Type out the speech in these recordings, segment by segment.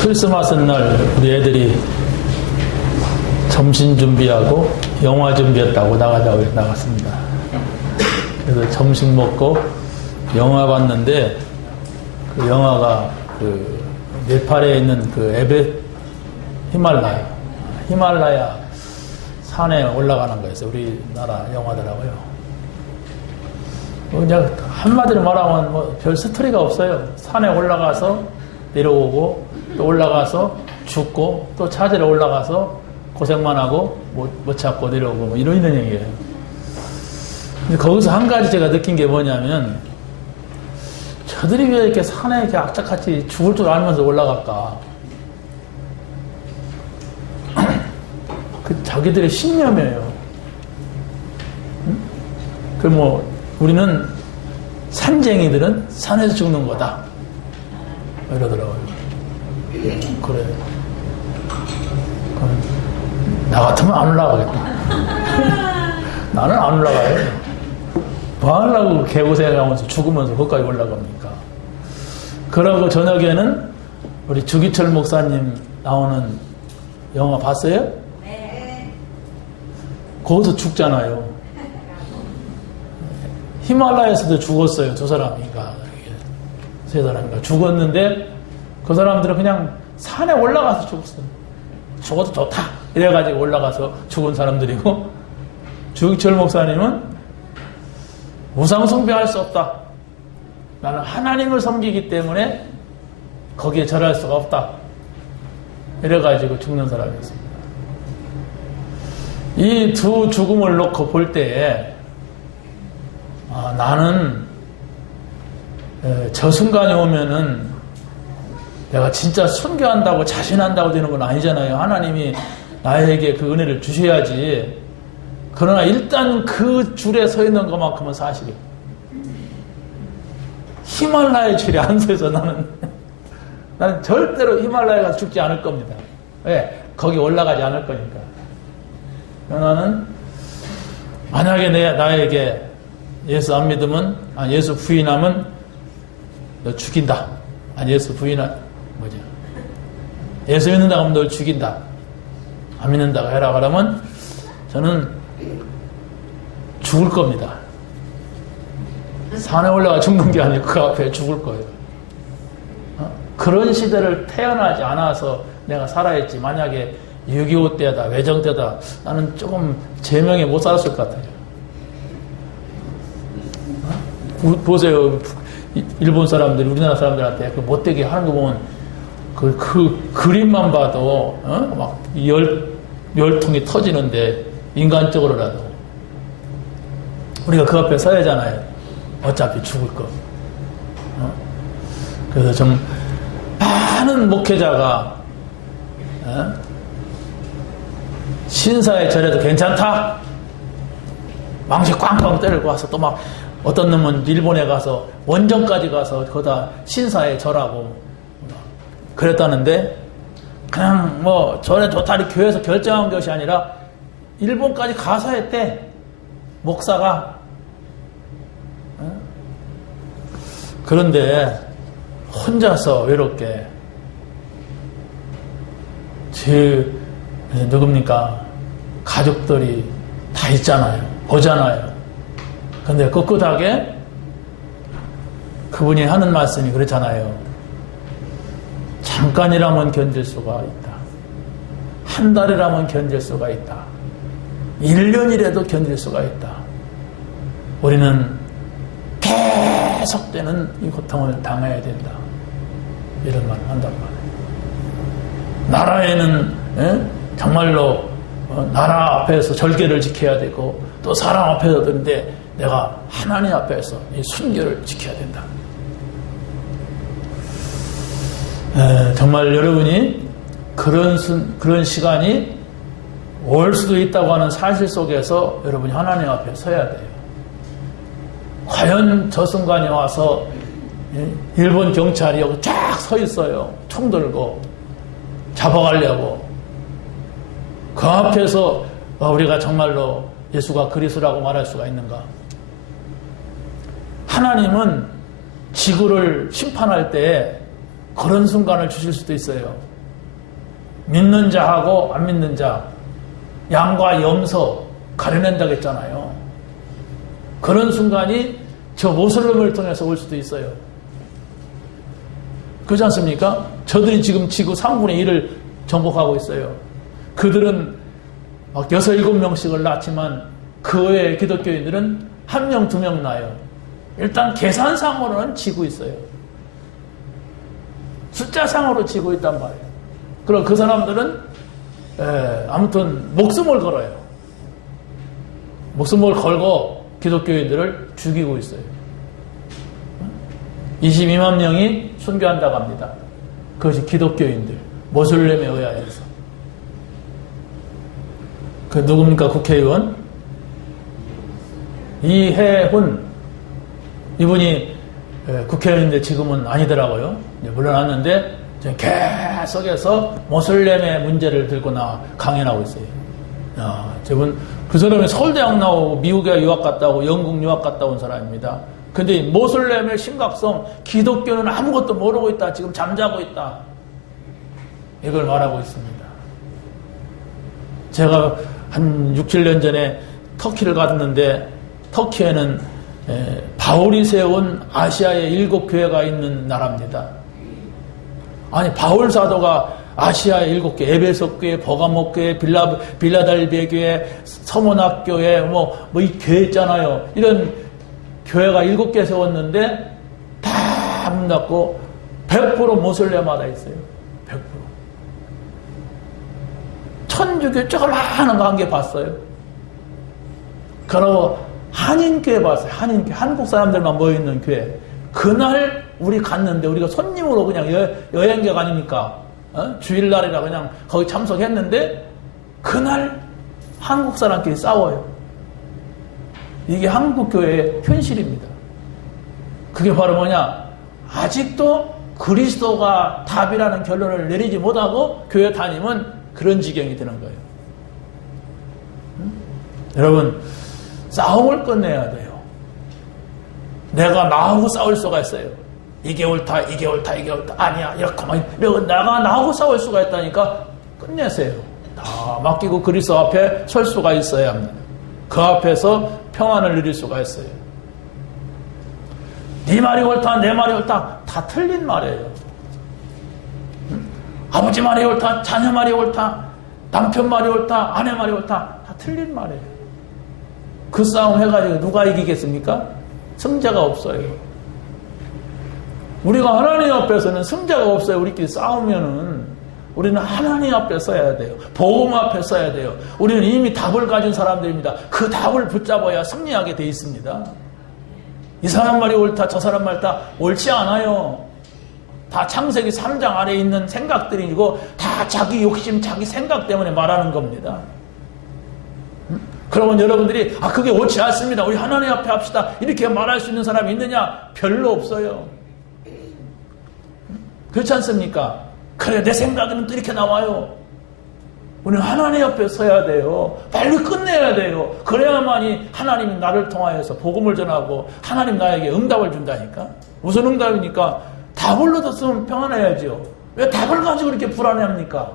크리스마스 날 우리 애들이 점심 준비하고 영화 준비했다고 나갔습니다. 그래서 점심 먹고 영화 봤는데 그 영화가 그 네팔에 있는 그 히말라야 산에 올라가는 거였어요. 우리나라 영화더라고요. 그냥 한마디로 말하면 뭐 별 스토리가 없어요. 산에 올라가서 내려오고 또 올라가서 죽고 또 찾으러 올라가서 고생만 하고 못 찾고 내려오고 뭐 이런 얘기예요. 근데 거기서 한 가지 제가 느낀 게 뭐냐면 저들이 왜 이렇게 산에 이렇게 악착같이 죽을 줄 알면서 올라갈까? 그 자기들의 신념이에요. 응? 그 뭐 우리는 산쟁이들은 산에서 죽는 거다. 이러더라고요. 그래. 그럼 나 같으면 안 올라가겠다. 나는 안 올라가요. 뭐 하려고 개고생하면서 죽으면서 거기까지 올라갑니까? 그러고 저녁에는 우리 주기철 목사님 나오는 영화 봤어요? 네. 거기서 죽잖아요. 히말라야에서도 죽었어요. 두 사람인가 세 사람인가 죽었는데 그 사람들은 그냥 산에 올라가서 죽었어요. 죽어도 좋다 이래가지고 올라가서 죽은 사람들이고 주기철 목사님은 우상 숭배할 수 없다. 나는 하나님을 섬기기 때문에 거기에 절할 수가 없다. 이래가지고 죽는 사람이었습니다. 이 두 죽음을 놓고 볼 때에 나는 저 순간이 오면은 내가 진짜 순교한다고 자신한다고 되는 건 아니잖아요. 하나님이 나에게 그 은혜를 주셔야지. 그러나 일단 그 줄에 서 있는 것만큼은 사실이에요. 히말라야 줄에 안 서서 나는 절대로 히말라야 가서 죽지 않을 겁니다. 왜? 거기 올라가지 않을 거니까. 나는 만약에 나에게 예수 안 믿으면, 예수 부인하면 너 죽인다. 예수 예수 믿는다고 하면 널 죽인다. 안 믿는다고 해라 그러면 저는 죽을 겁니다. 산에 올라가 죽는 게 아니고 그 앞에 죽을 거예요. 그런 시대를 태어나지 않아서 내가 살아있지. 만약에 6.25 때다, 외정 때다, 나는 조금 제명에 못 살았을 것 같아요. 보세요. 일본 사람들이 우리나라 사람들한테 그 못되게 하는 거 보면 그 그림만 봐도 막 열통이 터지는데 인간적으로라도 우리가 그 앞에 서야 하잖아요. 어차피 죽을 거. 그래서 좀 많은 목회자가 신사에 절해도 괜찮다. 망치 꽝꽝 때리고 와서 또 막 어떤 놈은 일본에 가서 원정까지 가서 거기다 신사에 절하고 그랬다는데 그냥 뭐 전에 좋다리 교회에서 결정한 것이 아니라 일본까지 가서 했대. 목사가. 그런데 혼자서 외롭게 누굽니까? 가족들이 다 있잖아요. 보잖아요. 근데 꿋꿋하게 그분이 하는 말씀이 그렇잖아요. 잠깐이라면 견딜 수가 있다. 한 달이라면 견딜 수가 있다. 1년이라도 견딜 수가 있다. 우리는 계속되는 이 고통을 당해야 된다. 이런 말을 한단 말이에요. 나라에는 정말로 나라 앞에서 절개를 지켜야 되고 또 사람 앞에서 드는데 내가 하나님 앞에서 이 순결을 지켜야 된다. 정말 여러분이 그런 시간이 올 수도 있다고 하는 사실 속에서 여러분이 하나님 앞에 서야 돼요. 과연 저 순간에 와서 일본 경찰이 여기 쫙 서 있어요. 총 들고 잡아가려고. 그 앞에서 우리가 정말로 예수가 그리스도라고 말할 수가 있는가? 하나님은 지구를 심판할 때 그런 순간을 주실 수도 있어요. 믿는 자하고 안 믿는 자, 양과 염소 가려낸다고 했잖아요. 그런 순간이 저 모슬렘을 통해서 올 수도 있어요. 그렇지 않습니까? 저들이 지금 지구 3분의 1을 정복하고 있어요. 그들은 막 6, 7명씩을 낳지만 그 외의 기독교인들은 1명, 2명 낳아요. 일단 계산상으로는 지고 있어요. 숫자상으로 지고 있단 말이에요. 그럼 그 사람들은 아무튼 목숨을 걸어요. 목숨을 걸고 기독교인들을 죽이고 있어요. 22만 명이 순교한다고 합니다. 그것이 기독교인들, 모슬렘에 의하여서. 그 누굽니까? 국회의원 이해훈, 이분이 국회의원인데 지금은 아니더라고요. 물러났는데 계속해서 모슬렘의 문제를 들고 강연하고 있어요. 저분 그 사람이 서울대학 나오고 미국에 유학 갔다 오고 영국 유학 갔다 온 사람입니다. 근데 모슬렘의 심각성, 기독교는 아무것도 모르고 있다, 지금 잠자고 있다, 이걸 말하고 있습니다. 제가 한 6, 7년 전에 터키를 갔는데 터키에는 바울이 세운 아시아의 7교회가 있는 나라입니다. 아니, 바울 사도가 아시아의 7개, 에베소 교회, 버가모 교회, 빌라델비아 교회, 서문학교회, 이 교회 있잖아요. 이런 교회가 7개 세웠는데 다 문 닫고 100% 모슬렘마다 있어요. 100%. 천주교 조그마한 거 한 개 봤어요. 그리고 한인교회 봤어요. 한인교회. 한국 사람들만 모여있는 교회. 그날 우리 갔는데 우리가 손님으로 그냥 여행객 아닙니까? 주일날이라 그냥 거기 참석했는데 그날 한국 사람끼리 싸워요. 이게 한국교회의 현실입니다. 그게 바로 뭐냐? 아직도 그리스도가 답이라는 결론을 내리지 못하고 교회 다니면 그런 지경이 되는 거예요. 여러분, 싸움을 끝내야 돼요. 내가 나하고 싸울 수가 있어요. 이게 옳다, 이게 옳다, 이게 옳다. 아니야, 이렇게만. 내가 나하고 싸울 수가 있다니까 끝내세요. 다 맡기고 그리스도 앞에 설 수가 있어야 합니다. 그 앞에서 평안을 누릴 수가 있어요. 네 말이 옳다, 내 말이 옳다. 다 틀린 말이에요. 아버지 말이 옳다, 자녀 말이 옳다, 남편 말이 옳다, 아내 말이 옳다. 다 틀린 말이에요. 그 싸움 해가지고 누가 이기겠습니까? 승자가 없어요. 우리가 하나님 앞에서는 승자가 없어요. 우리끼리 싸우면은 우리는 하나님 앞에 서야 돼요. 복음 앞에 서야 돼요. 우리는 이미 답을 가진 사람들입니다. 그 답을 붙잡아야 승리하게 돼 있습니다. 이 사람 말이 옳다, 저 사람 말이 다 옳지 않아요. 다 창세기 3장 아래에 있는 생각들이고 다 자기 욕심, 자기 생각 때문에 말하는 겁니다. 그러면 여러분들이 그게 옳지 않습니다, 우리 하나님 앞에 합시다, 이렇게 말할 수 있는 사람이 있느냐? 별로 없어요. 그렇지 않습니까? 그래, 내 생각에는 또 이렇게 나와요. 우리는 하나님 앞에 서야 돼요. 빨리 끝내야 돼요. 그래야만이 하나님이 나를 통하여서 복음을 전하고 하나님 나에게 응답을 준다니까. 무슨 응답입니까? 답을 얻었으면 평안해야죠. 왜 답을 가지고 이렇게 불안해합니까?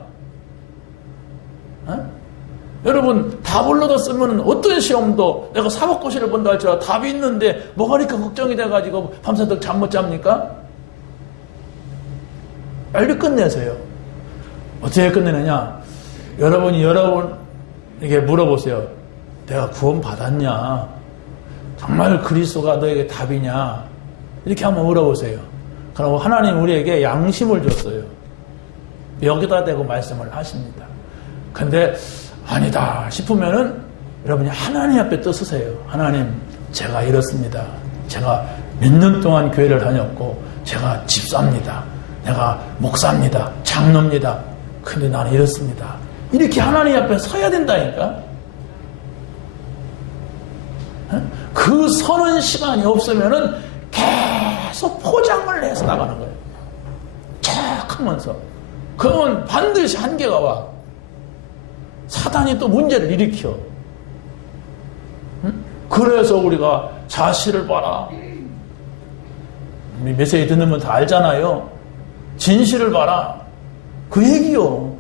여러분, 답을 얻었으면 어떤 시험도 내가 사법고시를 본다 할지라도 답이 있는데 뭐가 이렇게 걱정이 돼가지고 밤새도록 잠 못 잡니까? 빨리 끝내세요. 어떻게 끝내느냐? 여러분에게 물어보세요. 내가 구원 받았냐? 정말 그리스도가 너에게 답이냐? 이렇게 한번 물어보세요. 그럼 하나님 우리에게 양심을 줬어요. 여기다 대고 말씀을 하십니다. 근데 아니다 싶으면은 여러분이 하나님 앞에 또 서세요. 하나님, 제가 이렇습니다. 제가 몇 년 동안 교회를 다녔고 제가 집사입니다. 내가 목사입니다. 장로입니다. 근데 나는 이렇습니다. 이렇게 하나님 앞에 서야 된다니까. 그 서는 시간이 없으면은 계속 포장을 해서 나가는 거예요. 쫙 하면서. 그러면 반드시 한계가 와. 사단이 또 문제를 일으켜. 그래서 우리가 자시를 봐라. 우리 메시지 듣는 분 다 알잖아요. 진실을 봐라. 그 얘기요.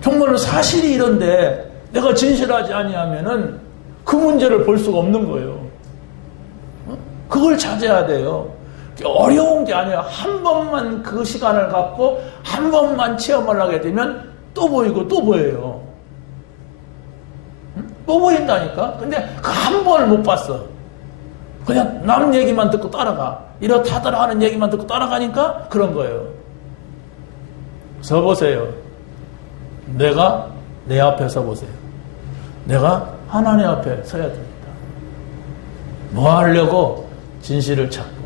정말로 사실이 이런데 내가 진실하지 아니하면은 그 문제를 볼 수가 없는 거예요. 그걸 찾아야 돼요. 어려운 게 아니라 한 번만 그 시간을 갖고 한 번만 체험을 하게 되면 또 보이고 또 보여요. 또 보인다니까? 근데 그 한 번을 못 봤어. 그냥 남 얘기만 듣고 따라가. 이렇다더라 하는 얘기만 듣고 따라가니까 그런 거예요. 서 보세요. 내가 내 앞에 서 보세요. 내가 하나님 앞에 서야 됩니다. 뭐 하려고? 진실을 찾고.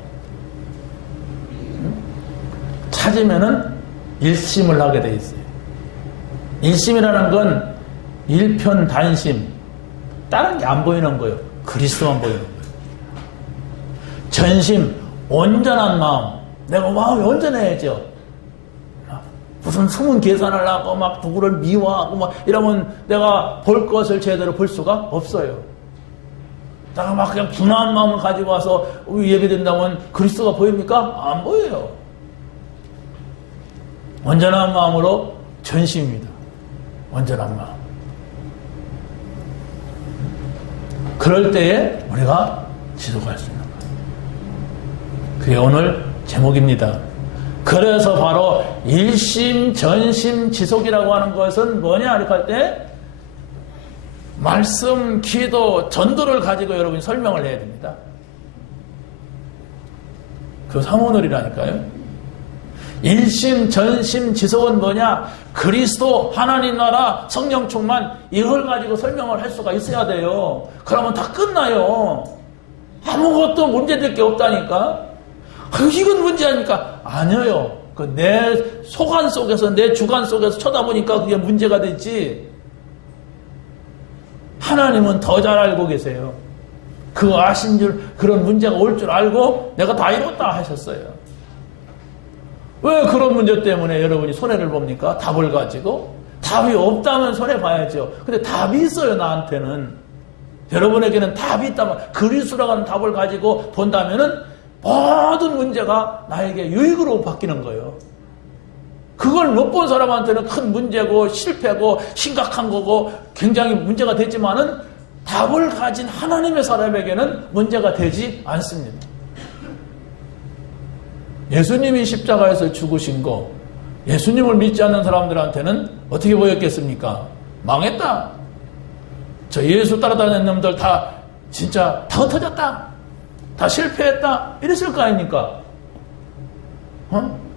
찾으면은 일심을 하게 돼 있어요. 일심이라는 건 일편단심. 다른 게 안 보이는 거예요. 그리스도만 보이는 거예요. 전심, 온전한 마음. 내가 마음이 온전해야죠. 무슨 숨은 계산을 하고 막 누구를 미워하고 막 이러면 내가 볼 것을 제대로 볼 수가 없어요. 내가 막 그냥 분한 마음을 가지고 와서 예배된다면 그리스도가 보입니까? 안 보여요. 온전한 마음으로 전심입니다. 온전한 마음. 그럴 때에 우리가 지속할 수 있는 거예요. 그게 오늘 제목입니다. 그래서 바로 일심, 전심, 지속이라고 하는 것은 뭐냐 이렇게 할 때 말씀, 기도, 전도를 가지고 여러분이 설명을 해야 됩니다. 그 삼오늘이라니까요. 일심, 전심, 지속은 뭐냐? 그리스도, 하나님 나라, 성령 충만 이걸 가지고 설명을 할 수가 있어야 돼요. 그러면 다 끝나요. 아무것도 문제될 게 없다니까. 이건 문제 아닙니까? 아니에요. 내 속안 속에서 내 주관 속에서 쳐다보니까 그게 문제가 됐지. 하나님은 더 잘 알고 계세요. 그 아신 줄 그런 문제가 올 줄 알고 내가 다 이뤘다 하셨어요. 왜 그런 문제 때문에 여러분이 손해를 봅니까? 답을 가지고. 답이 없다면 손해봐야죠. 근데 답이 있어요, 나한테는. 여러분에게는 답이 있다면 그리스도라고 하는 답을 가지고 본다면은 모든 문제가 나에게 유익으로 바뀌는 거예요. 그걸 못 본 사람한테는 큰 문제고 실패고 심각한 거고 굉장히 문제가 되지만은 답을 가진 하나님의 사람에게는 문제가 되지 않습니다. 예수님이 십자가에서 죽으신 거, 예수님을 믿지 않는 사람들한테는 어떻게 보였겠습니까? 망했다. 저 예수 따라다니는 놈들 다 진짜 다 흩어졌다. 다 실패했다. 이랬을 거 아닙니까?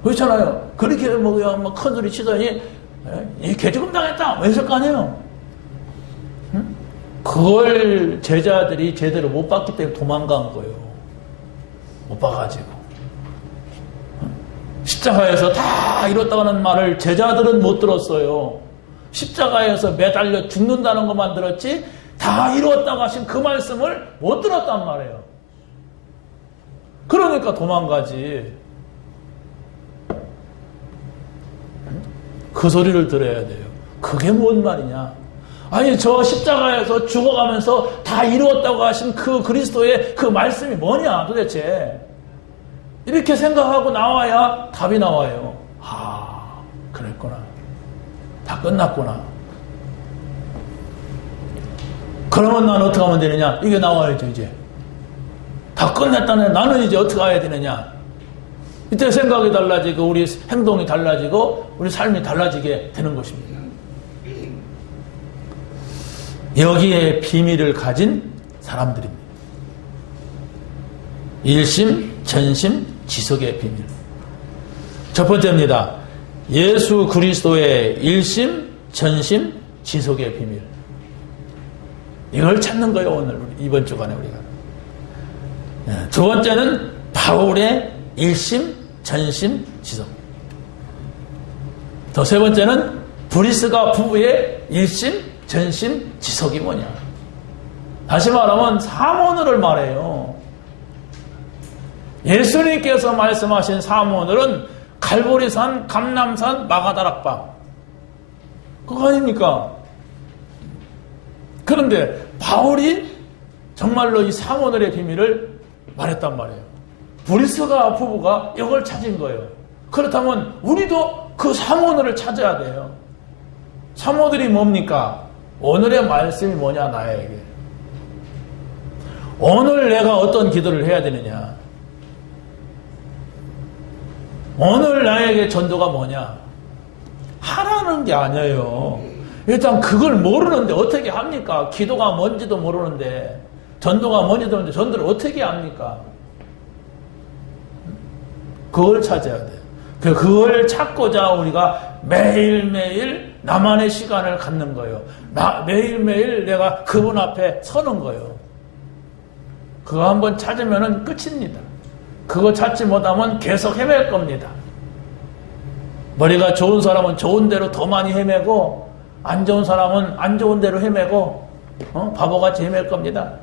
그렇잖아요. 그렇게 뭐 큰 소리 치더니 개죽음 당했다. 뭐 이랬을 거 아니에요. 그걸 제자들이 제대로 못 봤기 때문에 도망간 거예요. 못 봐가지고. 십자가에서 다 이뤘다는 말을 제자들은 못 들었어요. 십자가에서 매달려 죽는다는 것만 들었지 다 이뤘다고 하신 그 말씀을 못 들었단 말이에요. 그러니까 도망가지. 그 소리를 들어야 돼요. 그게 뭔 말이냐? 아니 저 십자가에서 죽어가면서 다 이루었다고 하신 그 그리스도의 그 말씀이 뭐냐 도대체. 이렇게 생각하고 나와야 답이 나와요. 아, 그랬구나. 다 끝났구나. 그러면 나는 어떻게 하면 되느냐? 이게 나와야죠 이제. 다 끝냈다네. 나는 이제 어떻게 해야 되느냐? 이때 생각이 달라지고 우리 행동이 달라지고 우리 삶이 달라지게 되는 것입니다. 여기에 비밀을 가진 사람들입니다. 일심, 전심, 지속의 비밀. 첫 번째입니다. 예수 그리스도의 일심, 전심, 지속의 비밀. 이걸 찾는 거예요. 오늘 이번 주간에 우리가. 두 번째는 바울의 일심, 전심, 지속. 또 세 번째는 브리스가 부부의 일심, 전심, 지속이 뭐냐. 다시 말하면 사모늘을 말해요. 예수님께서 말씀하신 사모늘은 갈보리산, 감람산, 마가다락방. 그거 아닙니까? 그런데 바울이 정말로 이 사모늘의 비밀을 말했단 말이에요. 브리스가 부부가 이걸 찾은 거예요. 그렇다면 우리도 그 삼오늘을 찾아야 돼요. 삼오늘이 뭡니까? 오늘의 말씀이 뭐냐 나에게. 오늘 내가 어떤 기도를 해야 되느냐. 오늘 나에게 전도가 뭐냐. 하라는 게 아니에요. 일단 그걸 모르는데 어떻게 합니까? 기도가 뭔지도 모르는데 전도가 뭔지도 모르는데 전도를 어떻게 합니까? 그걸 찾아야 돼요. 그걸 찾고자 우리가 매일매일 나만의 시간을 갖는 거예요. 매일매일 내가 그분 앞에 서는 거예요. 그거 한번 찾으면 끝입니다. 그거 찾지 못하면 계속 헤맬 겁니다. 머리가 좋은 사람은 좋은 대로 더 많이 헤매고 안 좋은 사람은 안 좋은 대로 헤매고 바보같이 헤맬 겁니다.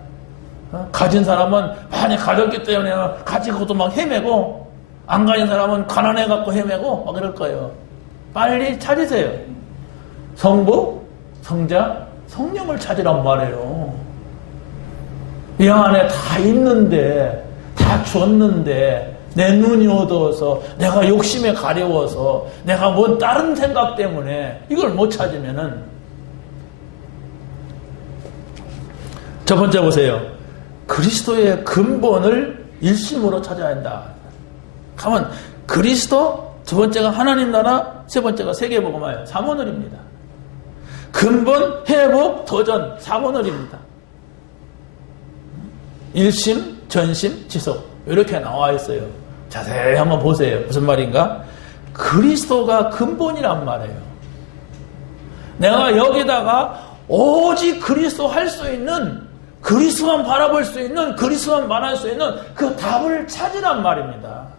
가진 사람은 많이 가졌기 때문에 가지고도 막 헤매고 안 가진 사람은 가난해갖고 헤매고 막 그럴 거예요. 빨리 찾으세요. 성부, 성자, 성령을 찾으란 말이에요. 이 안에 다 있는데 다 줬는데 내 눈이 어두워서 내가 욕심에 가려워서 내가 뭔 다른 생각 때문에 이걸 못 찾으면은 첫 번째 보세요. 그리스도의 근본을 일심으로 찾아야 한다. 가면 그리스도, 두 번째가 하나님 나라, 세 번째가 세계복음화예요. 3오늘입니다. 근본, 회복, 도전 3오늘입니다. 일심, 전심, 지속 이렇게 나와 있어요. 자세히 한번 보세요. 무슨 말인가? 그리스도가 근본이란 말이에요. 내가 여기다가 오직 그리스도 할 수 있는, 그리스도만 바라볼 수 있는, 그리스도만 말할 수 있는 그 답을 찾으란 말입니다.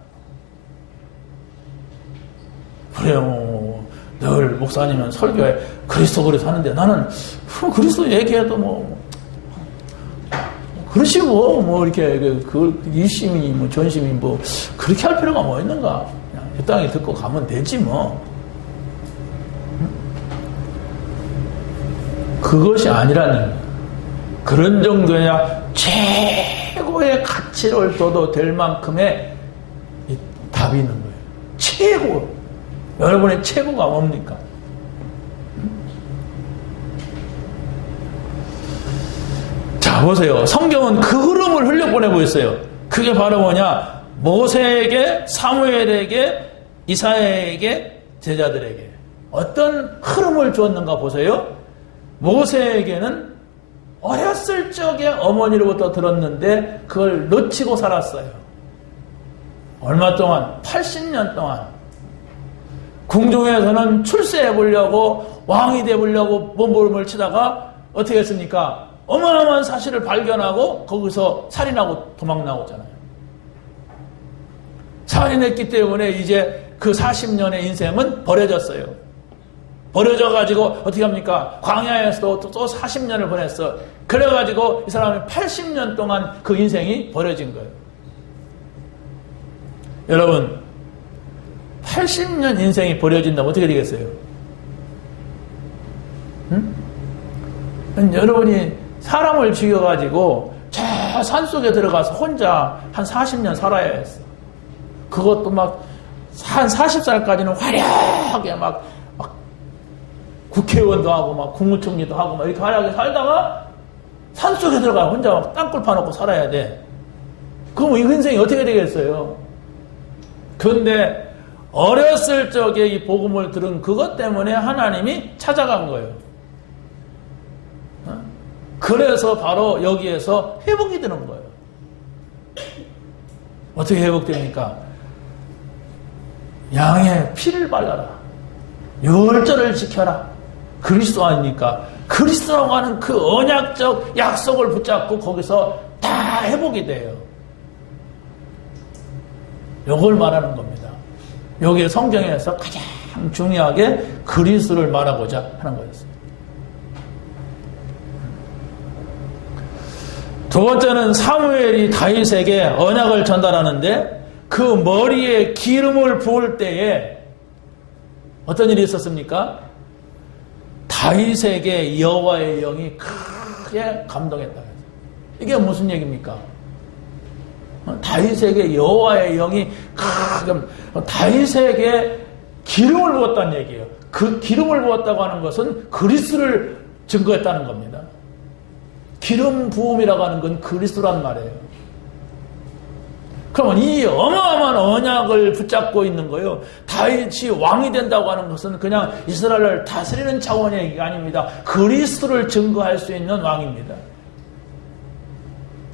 그래요. 늘 목사님은 설교에 그리스도 하는데 나는 그리스도 얘기해도 그렇지 뭐 이렇게 일심이 뭐 전심이 뭐 그렇게 할 필요가 뭐 있는가? 그냥 적당히 듣고 가면 되지 뭐. 그것이 아니라는 그런 정도야 최고의 가치를 둬도 될 만큼의 답이 있는 거예요. 최고. 여러분의 최고가 뭡니까? 자, 보세요. 성경은 그 흐름을 흘려보내고 있어요. 그게 바로 뭐냐? 모세에게, 사무엘에게, 이사야에게, 제자들에게 어떤 흐름을 주었는가 보세요. 모세에게는 어렸을 적에 어머니로부터 들었는데 그걸 놓치고 살았어요. 얼마 동안? 80년 동안. 궁중에서는 출세해 보려고 왕이 돼 보려고 몸부림을 치다가 어떻게 했습니까? 어마어마한 사실을 발견하고 거기서 살인하고 도망 나오잖아요. 살인했기 때문에 이제 그 40년의 인생은 버려졌어요. 버려져가지고 어떻게 합니까? 광야에서도 또 40년을 보냈어. 그래가지고 이 사람이 80년 동안 그 인생이 버려진 거예요. 여러분 80년 인생이 버려진다면 어떻게 되겠어요? 응? 여러분이 사람을 죽여가지고 저 산속에 들어가서 혼자 한 40년 살아야 했어. 그것도 막 한 40살까지는 화려하게 막 국회의원도 하고 막 국무총리도 하고 막 이렇게 화려하게 살다가 산속에 들어가 혼자 막 땅굴 파놓고 살아야 돼. 그럼 이 인생이 어떻게 되겠어요? 그런데 어렸을 적에 이 복음을 들은 그것 때문에 하나님이 찾아간 거예요. 그래서 바로 여기에서 회복이 되는 거예요. 어떻게 회복됩니까? 양의 피를 발라라. 율절을 지켜라. 그리스도 아닙니까? 그리스도라고 하는 그 언약적 약속을 붙잡고 거기서 다 회복이 돼요. 이걸 말하는 겁니다. 여기에 성경에서 가장 중요하게 그리스도를 말하고자 하는 거였어요. 두 번째는 사무엘이 다윗에게 언약을 전달하는데 그 머리에 기름을 부을 때에 어떤 일이 있었습니까? 다윗에게 여호와의 영이 크게 감동했다. 이게 무슨 얘기입니까? 다윗에게 여호와의 영이 가끔 다윗에게 기름을 부었다는 얘기예요. 그 기름을 부었다고 하는 것은 그리스도를 증거했다는 겁니다. 기름 부음이라고 하는 건 그리스도란 말이에요. 그러면 이 어마어마한 언약을 붙잡고 있는 거예요. 다윗이 왕이 된다고 하는 것은 그냥 이스라엘을 다스리는 차원의 얘기가 아닙니다. 그리스도를 증거할 수 있는 왕입니다.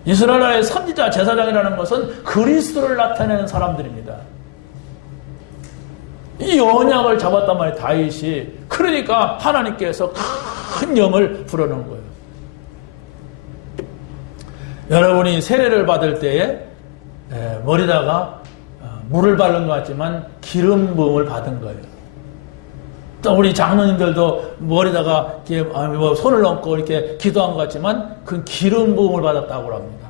이스라엘의 선지자 제사장이라는 것은 그리스도를 나타내는 사람들입니다. 이 언약을 잡았단 말이에요, 다윗이. 그러니까 하나님께서 큰 영을 불어넣은 거예요. 여러분이 세례를 받을 때에 머리다가 물을 바른 것 같지만 기름 부음을 받은 거예요. 또 우리 장로님들도 머리다가 이렇게 손을 얹고 이렇게 기도한 것 같지만 그 기름 부음을 받았다고 합니다.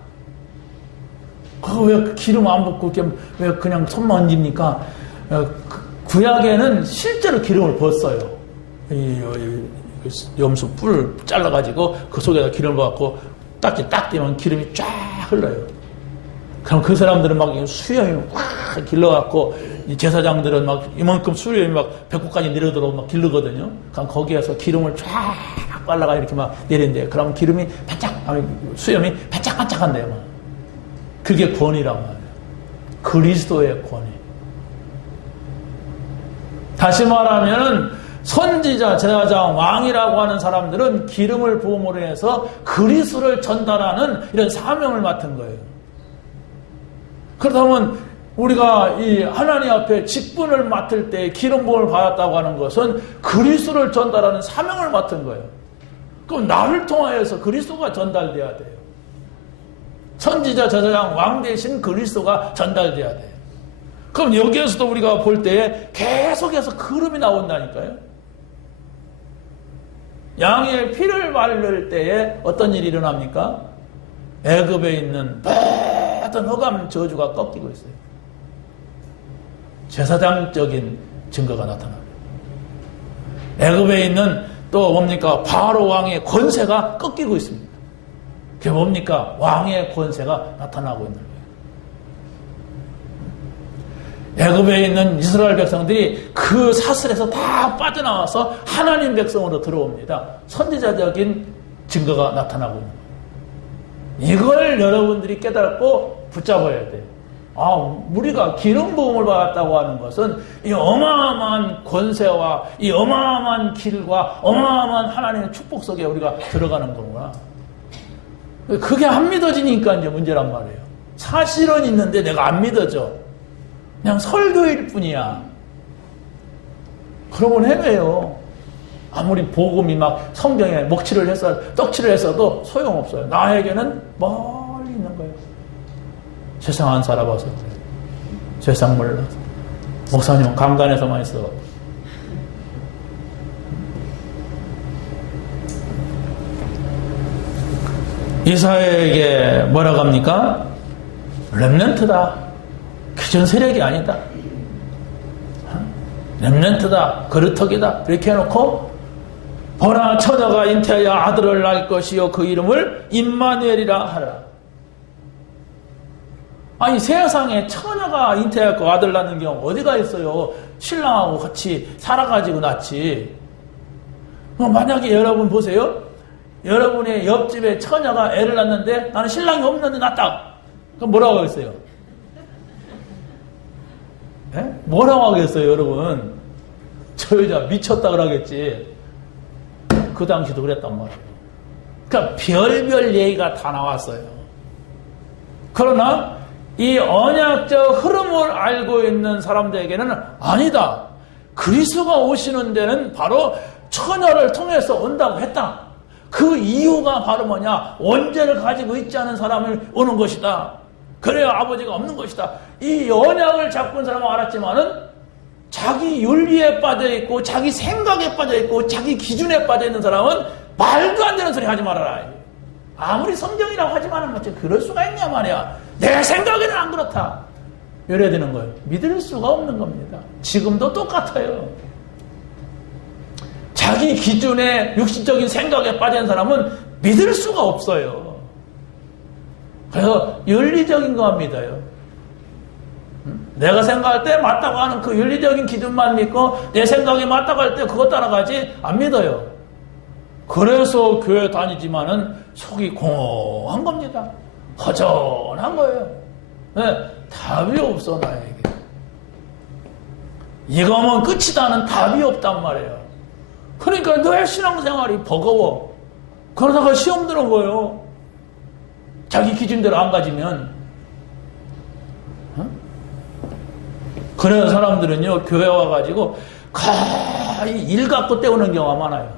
그거 왜 기름 안 붓고 이렇게 왜 그냥 손만 얹습니까? 구약에는 실제로 기름을 부었어요. 염소 뿔 잘라가지고 그 속에다 기름을 부었고 딱 띄면 기름이 쫙 흘러요. 그럼 그 사람들은 막 수염이 확 길러갖고 이 제사장들은 막 이만큼 수염이 막 배꼽까지 내려들어오고 막 길르거든요. 그럼 거기에서 기름을 쫙 발라가 이렇게 막 내린대요. 그러면 기름이 수염이 반짝반짝한대요. 막. 그게 권위란 말이에요. 그리스도의 권위. 다시 말하면 선지자, 제사장, 왕이라고 하는 사람들은 기름을 부음으로 해서 그리스도를 전달하는 이런 사명을 맡은 거예요. 그렇다면 우리가 이 하나님 앞에 직분을 맡을 때 기름 부음을 받았다고 하는 것은 그리스도를 전달하는 사명을 맡은 거예요. 그럼 나를 통하여서 그리스도가 전달돼야 돼요. 선지자, 제사장, 왕 대신 그리스도가 전달돼야 돼요. 그럼 여기에서도 우리가 볼 때에 계속해서 그름이 나온다니까요. 양의 피를 바를 때에 어떤 일이 일어납니까? 애굽에 있는 모든 흑암 저주가 꺾이고 있어요. 제사장적인 증거가 나타납니다. 애굽에 있는 또 뭡니까? 바로 왕의 권세가 꺾이고 있습니다. 그게 뭡니까? 왕의 권세가 나타나고 있는 거예요. 애굽에 있는 이스라엘 백성들이 그 사슬에서 다 빠져나와서 하나님 백성으로 들어옵니다. 선지자적인 증거가 나타나고 있는 거예요. 이걸 여러분들이 깨닫고 붙잡아야 돼요. 우리가 기름 부음을 받았다고 하는 것은 이 어마어마한 권세와 이 어마어마한 길과 어마어마한 하나님의 축복 속에 우리가 들어가는 거구나. 그게 안 믿어지니까 이제 문제란 말이에요. 사실은 있는데 내가 안 믿어져. 그냥 설교일 뿐이야. 그러면 헤매요. 아무리 복음이 막 성경에 먹칠을 해서 떡칠을 했어도 소용없어요. 나에게는 멀리 있는 거예요. 세상 안 살아봐서 그래요. 세상 몰라서. 목사님은 강단에서만 있어. 이사야에게 뭐라고 합니까? 렘넌트다. 기존 세력이 아니다. 렘넌트다. 그루터기다. 이렇게 해놓고 보라 처녀가 잉태하여 아들을 낳을 것이요 그 이름을 임마누엘이라 하라. 아니 세상에 처녀가 잉태하고 아들 낳는 경우 어디가 있어요? 신랑하고 같이 살아가지고 낳지. 만약에 여러분 보세요. 여러분의 옆집에 처녀가 애를 낳는데 나는 신랑이 없는데 낳았다. 그럼 뭐라고 하겠어요? 에? 뭐라고 하겠어요, 여러분? 저 여자 미쳤다 그러겠지. 그 당시도 그랬단 말이에요. 그러니까 별별 얘기가 다 나왔어요. 그러나 이 언약적 흐름을 알고 있는 사람들에게는 아니다. 그리스도가 오시는 데는 바로 처녀를 통해서 온다고 했다. 그 이유가 바로 뭐냐? 원죄를 가지고 있지 않은 사람을 오는 것이다. 그래야 아버지가 없는 것이다. 이 언약을 잡고 온 사람은 알았지만은 자기 윤리에 빠져 있고 자기 생각에 빠져 있고 자기 기준에 빠져 있는 사람은 말도 안 되는 소리 하지 말아라. 아무리 성경이라고 하지만은 뭐 그럴 수가 있냐 말이야. 내 생각에는 안 그렇다. 이래야 되는 거예요. 믿을 수가 없는 겁니다. 지금도 똑같아요. 자기 기준에 육신적인 생각에 빠진 사람은 믿을 수가 없어요. 그래서 윤리적인 거 믿어요. 내가 생각할 때 맞다고 하는 그 윤리적인 기준만 믿고 내 생각이 맞다고 할 때 그것 따라가지 안 믿어요. 그래서 교회 다니지만은 속이 공허한 겁니다. 허전한 거예요. 네, 답이 없어 나에게. 이거 하면 끝이다는 답이 없단 말이에요. 그러니까 늘 신앙생활이 버거워. 그러다가 시험 드는 거예요. 자기 기준대로 안 가지면. 그런 사람들은요, 교회 와가지고 거의 일 갖고 때우는 경우가 많아요.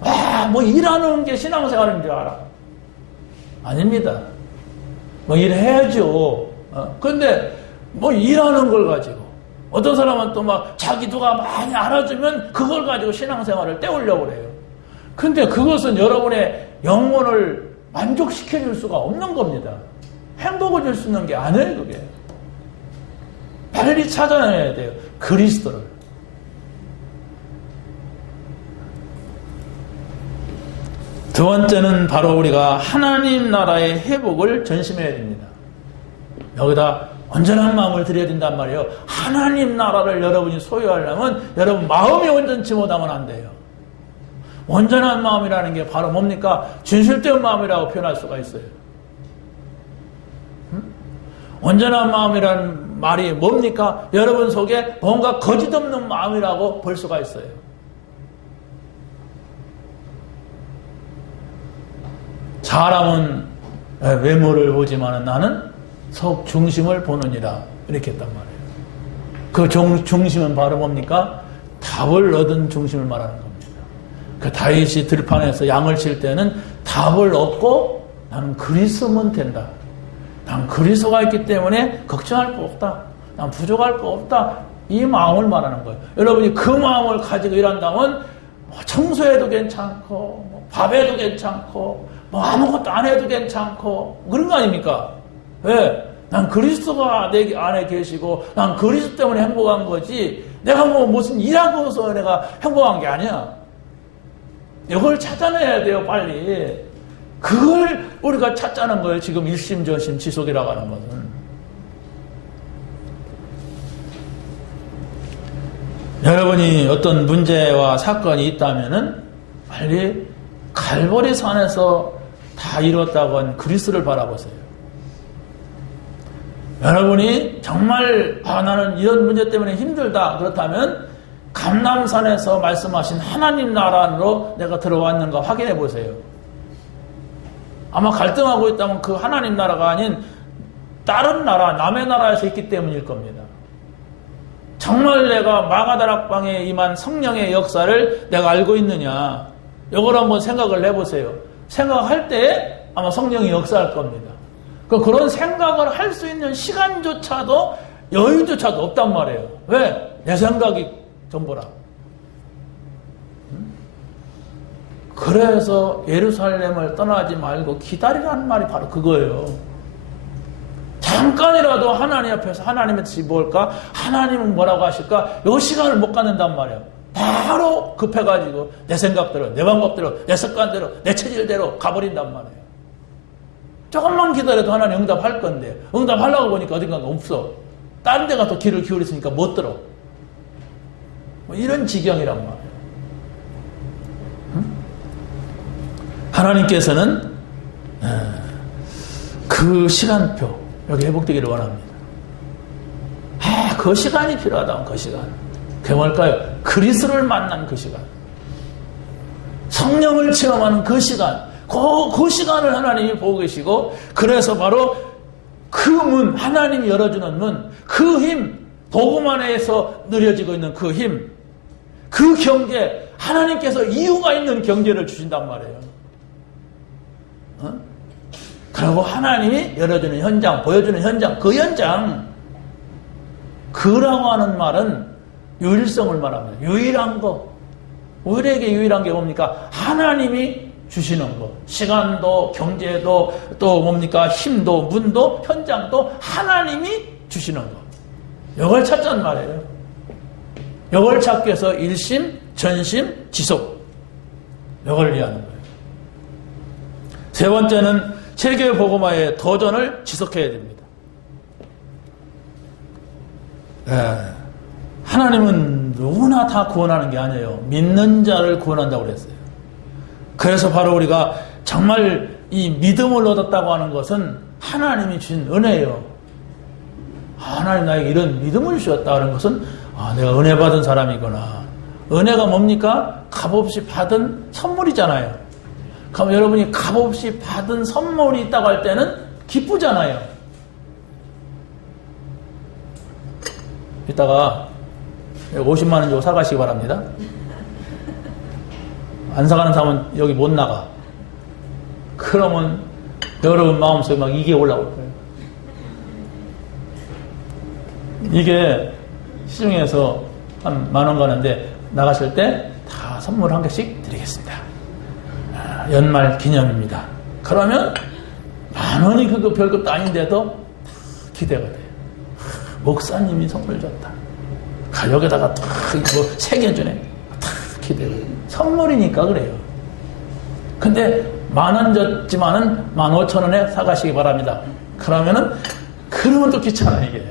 와, 뭐 일하는 게 신앙생활인 줄 알아. 아닙니다. 뭐 일해야죠. 근데 뭐 일하는 걸 가지고 어떤 사람은 또 막 자기 누가 많이 알아주면 그걸 가지고 신앙생활을 때우려고 그래요. 근데 그것은 여러분의 영혼을 만족시켜 줄 수가 없는 겁니다. 행복을 줄 수 있는 게 아니에요, 그게. 빨리 찾아내야 돼요. 그리스도를. 두 번째는 바로 우리가 하나님 나라의 회복을 전심해야 됩니다. 여기다 온전한 마음을 드려야 된단 말이에요. 하나님 나라를 여러분이 소유하려면 여러분 마음이 온전치 못하면 안 돼요. 온전한 마음이라는 게 바로 뭡니까? 진실된 마음이라고 표현할 수가 있어요. 온전한 마음이라는 말이 뭡니까? 여러분 속에 뭔가 거짓 없는 마음이라고 볼 수가 있어요. 사람은 외모를 보지만 나는 속 중심을 보느니라 이렇게 했단 말이에요. 그 중심은 바로 뭡니까? 답을 얻은 중심을 말하는 겁니다. 그 다윗이 들판에서 양을 칠 때는 답을 얻고 나는 그리스도면 된다. 난 그리스도가 있기 때문에 걱정할 거 없다. 난 부족할 거 없다. 이 마음을 말하는 거예요. 여러분이 그 마음을 가지고 일한다면 청소해도 괜찮고 밥해도 괜찮고 뭐 아무것도 안 해도 괜찮고 그런 거 아닙니까? 왜? 난 그리스도가 내 안에 계시고 난 그리스도 때문에 행복한 거지 내가 뭐 무슨 일하고서 내가 행복한 게 아니야. 이걸 찾아내야 돼요, 빨리. 그걸 우리가 찾자는 거예요. 지금 일심전심 지속이라고 하는 것은. 여러분이 어떤 문제와 사건이 있다면은 빨리 갈보리 산에서 다 이뤘다고 한 그리스도를 바라보세요. 여러분이 정말 나는 이런 문제 때문에 힘들다 그렇다면 감람산에서 말씀하신 하나님 나라 안으로 내가 들어왔는가 확인해 보세요. 아마 갈등하고 있다면 그 하나님 나라가 아닌 다른 나라, 남의 나라에서 있기 때문일 겁니다. 정말 내가 마가다락방에 임한 성령의 역사를 내가 알고 있느냐 이걸 한번 생각을 해보세요. 생각할 때 아마 성령이 역사할 겁니다. 그런 생각을 할 수 있는 시간조차도 여유조차도 없단 말이에요. 왜? 내 생각이 전부라. 그래서 예루살렘을 떠나지 말고 기다리라는 말이 바로 그거예요. 잠깐이라도 하나님 앞에서 하나님의 뜻이 뭘까? 하나님은 뭐라고 하실까? 이 시간을 못 갖는단 말이에요. 바로 급해가지고 내 생각대로, 내 방법대로, 내 습관대로, 내 체질대로 가버린단 말이에요. 조금만 기다려도 하나님 응답할 건데 응답하려고 보니까 어딘가가 없어. 다른 데가 또 귀를 기울였으니까 못 들어. 뭐 이런 지경이란 말이에요. 하나님께서는 그 시간표 여기 회복되기를 원합니다. 그 시간이 필요하다면 그 시간. 그게 뭘까요? 그리스도를 만난 그 시간. 성령을 체험하는 그 시간. 그 시간을 하나님이 보고 계시고 그래서 바로 그 문, 하나님이 열어주는 문, 그 힘, 복음 안에서 누려지고 있는 그 힘, 그 경계, 하나님께서 이유가 있는 경계를 주신단 말이에요. 그리고 하나님이 열어주는 현장, 보여주는 현장, 그 현장. 그라고 하는 말은 유일성을 말합니다. 유일한 거. 우리에게 유일한 게 뭡니까? 하나님이 주시는 것. 시간도, 경제도, 또 뭡니까? 힘도, 문도, 현장도 하나님이 주시는 것. 이걸 찾자는 말이에요. 이걸 찾기 위해서 일심, 전심, 지속. 이걸 위하는 거예요. 세 번째는 세계 복음화의 도전을 지속해야 됩니다. 하나님은 누구나 다 구원하는 게 아니에요. 믿는 자를 구원한다고 그랬어요. 그래서 바로 우리가 정말 이 믿음을 얻었다고 하는 것은 하나님이 주신 은혜예요. 하나님 나에게 이런 믿음을 주셨다는 것은 내가 은혜 받은 사람이구나. 은혜가 뭡니까? 값없이 받은 선물이잖아요. 그럼 여러분이 값없이 받은 선물이 있다고 할 때는 기쁘잖아요. 이따가 50만 원 주고 사가시기 바랍니다. 안 사가는 사람은 여기 못 나가. 그러면 여러분 마음속에 막 이게 올라올 거예요. 이게 시중에서 한 10,000원 가는데 나가실 때 다 선물 한 개씩 드리겠습니다. 연말 기념입니다. 그러면 10,000원이 그거 별것도 아닌데도 기대가 돼요. 목사님이 선물 줬다. 여기다가 탁 뭐 새겨주네. 탁 기대가 돼요. 선물이니까 그래요. 근데 10,000원 줬지만은 15,000원에 사가시기 바랍니다. 그러면 또 귀찮아 이게.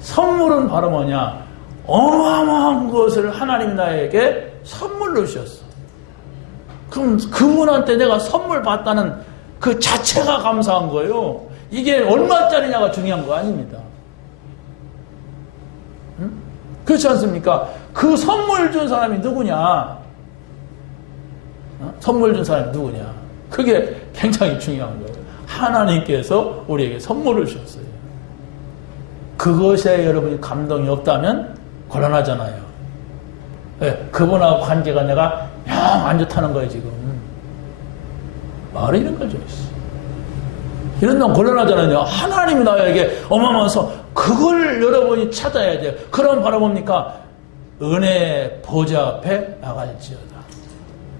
선물은 바로 뭐냐? 어마어마한 것을 하나님 나에게 선물로 주셨어. 그럼 그분한테 내가 선물 받다는 그 자체가 감사한 거예요. 이게 얼마짜리냐가 중요한 거 아닙니다. 응? 그렇지 않습니까? 그 선물 준 사람이 누구냐? 선물 준 사람이 누구냐? 그게 굉장히 중요한 거예요. 하나님께서 우리에게 선물을 주셨어요. 그것에 여러분이 감동이 없다면 곤란하잖아요. 네, 그분하고 관계가 내가 영 안 좋다는 거예요, 지금. 말이 이런 거죠. 이런 건 곤란하잖아요. 하나님이 나에게 어마어마해서 그걸 여러분이 찾아야 돼요. 그럼 바로 뭡니까? 은혜 보좌 앞에 나갈지어다.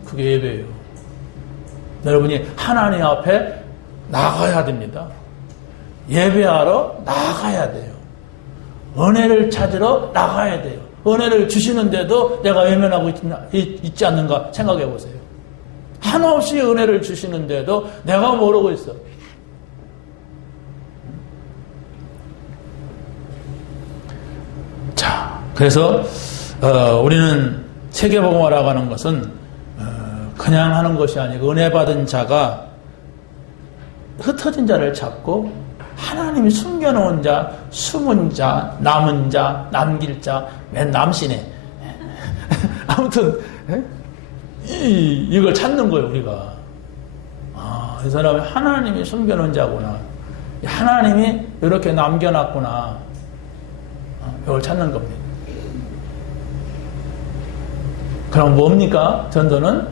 그게 예배예요. 여러분이 하나님 앞에 나가야 됩니다. 예배하러 나가야 돼요. 은혜를 찾으러 나가야 돼요. 은혜를 주시는데도 내가 외면하고 있지 않는가 생각해 보세요. 한없이 은혜를 주시는데도 내가 모르고 있어. 자, 그래서 우리는 세계복음화라고 하는 것은 그냥 하는 것이 아니고 은혜 받은 자가 흩어진 자를 찾고 하나님이 숨겨놓은 자, 숨은 자, 남은 자, 남길 자, 맨 남시네. 아무튼 이걸 찾는 거예요, 우리가. 이 사람이 하나님이 숨겨놓은 자구나. 하나님이 이렇게 남겨놨구나. 이걸 찾는 겁니다. 그럼 뭡니까? 전도는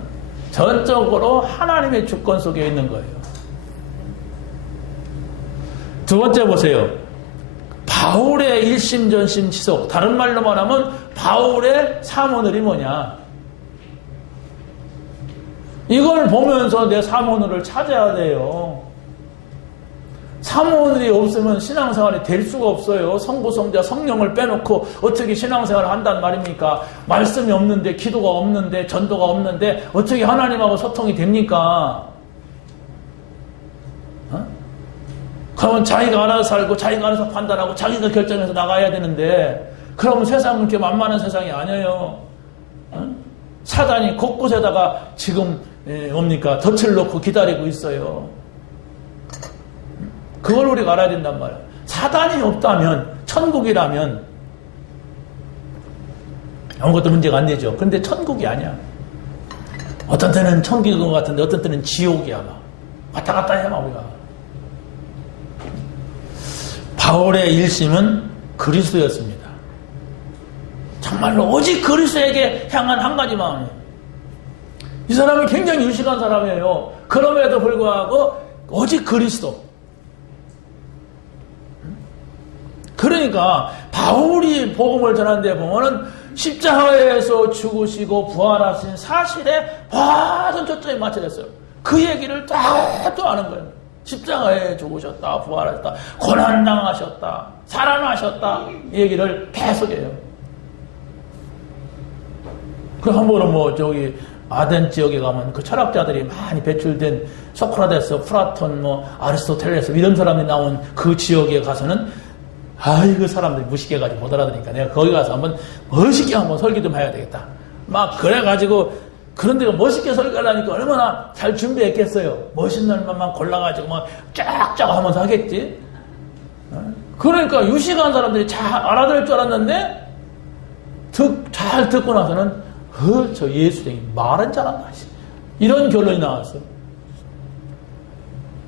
전적으로 하나님의 주권 속에 있는 거예요. 두 번째 보세요. 바울의 일심전심 지속. 다른 말로 말하면 바울의 사모늘이 뭐냐? 이걸 보면서 내 사모늘을 찾아야 돼요. 사모늘이 없으면 신앙생활이 될 수가 없어요. 성부, 성자, 성령을 빼놓고 어떻게 신앙생활을 한단 말입니까? 말씀이 없는데, 기도가 없는데, 전도가 없는데 어떻게 하나님하고 소통이 됩니까? 그러면 자기가 알아서 살고 자기가 알아서 판단하고 자기가 결정해서 나가야 되는데 그러면 세상은 그렇게 만만한 세상이 아니에요. 사단이 곳곳에다가 지금 뭡니까? 덫을 놓고 기다리고 있어요. 그걸 우리가 알아야 된단 말이에요. 사단이 없다면 천국이라면 아무것도 문제가 안 되죠. 그런데 천국이 아니야. 어떤 때는 천국인 것 같은데 어떤 때는 지옥이야. 막. 왔다 갔다 해 막 우리가. 바울의 일심은 그리스도였습니다. 정말로 오직 그리스도에게 향한 한 가지 마음이에요. 이 사람이 굉장히 유식한 사람이에요. 그럼에도 불구하고 오직 그리스도. 그러니까 바울이 복음을 전하는 데 보면은 십자가에서 죽으시고 부활하신 사실에 모든 초점이 맞춰졌어요. 그 얘기를 다 또 하는 거예요. 십자가에 죽으셨다, 부활하셨다, 고난당하셨다, 살아나셨다, 이 얘기를 계속해요. 그 한 번은 아덴 지역에 가면 그 철학자들이 많이 배출된 소크라테스, 플라톤, 아리스토텔레스 이런 사람이 나온 그 지역에 가서는 그 사람들이 무식해가지고 못 알아들으니까 내가 거기 가서 한번 멋있게 한번 설교 좀 해야 되겠다. 막 그래가지고 그런 데가 멋있게 설교를 하니까 얼마나 잘 준비했겠어요. 멋있는 것만 골라가지고 막 쫙쫙 하면서 하겠지. 그러니까 유식한 사람들이 잘 알아들을 줄 알았는데 잘 듣고 나서는 저 예수쟁이 말은 잘한다. 이런 결론이 나왔어.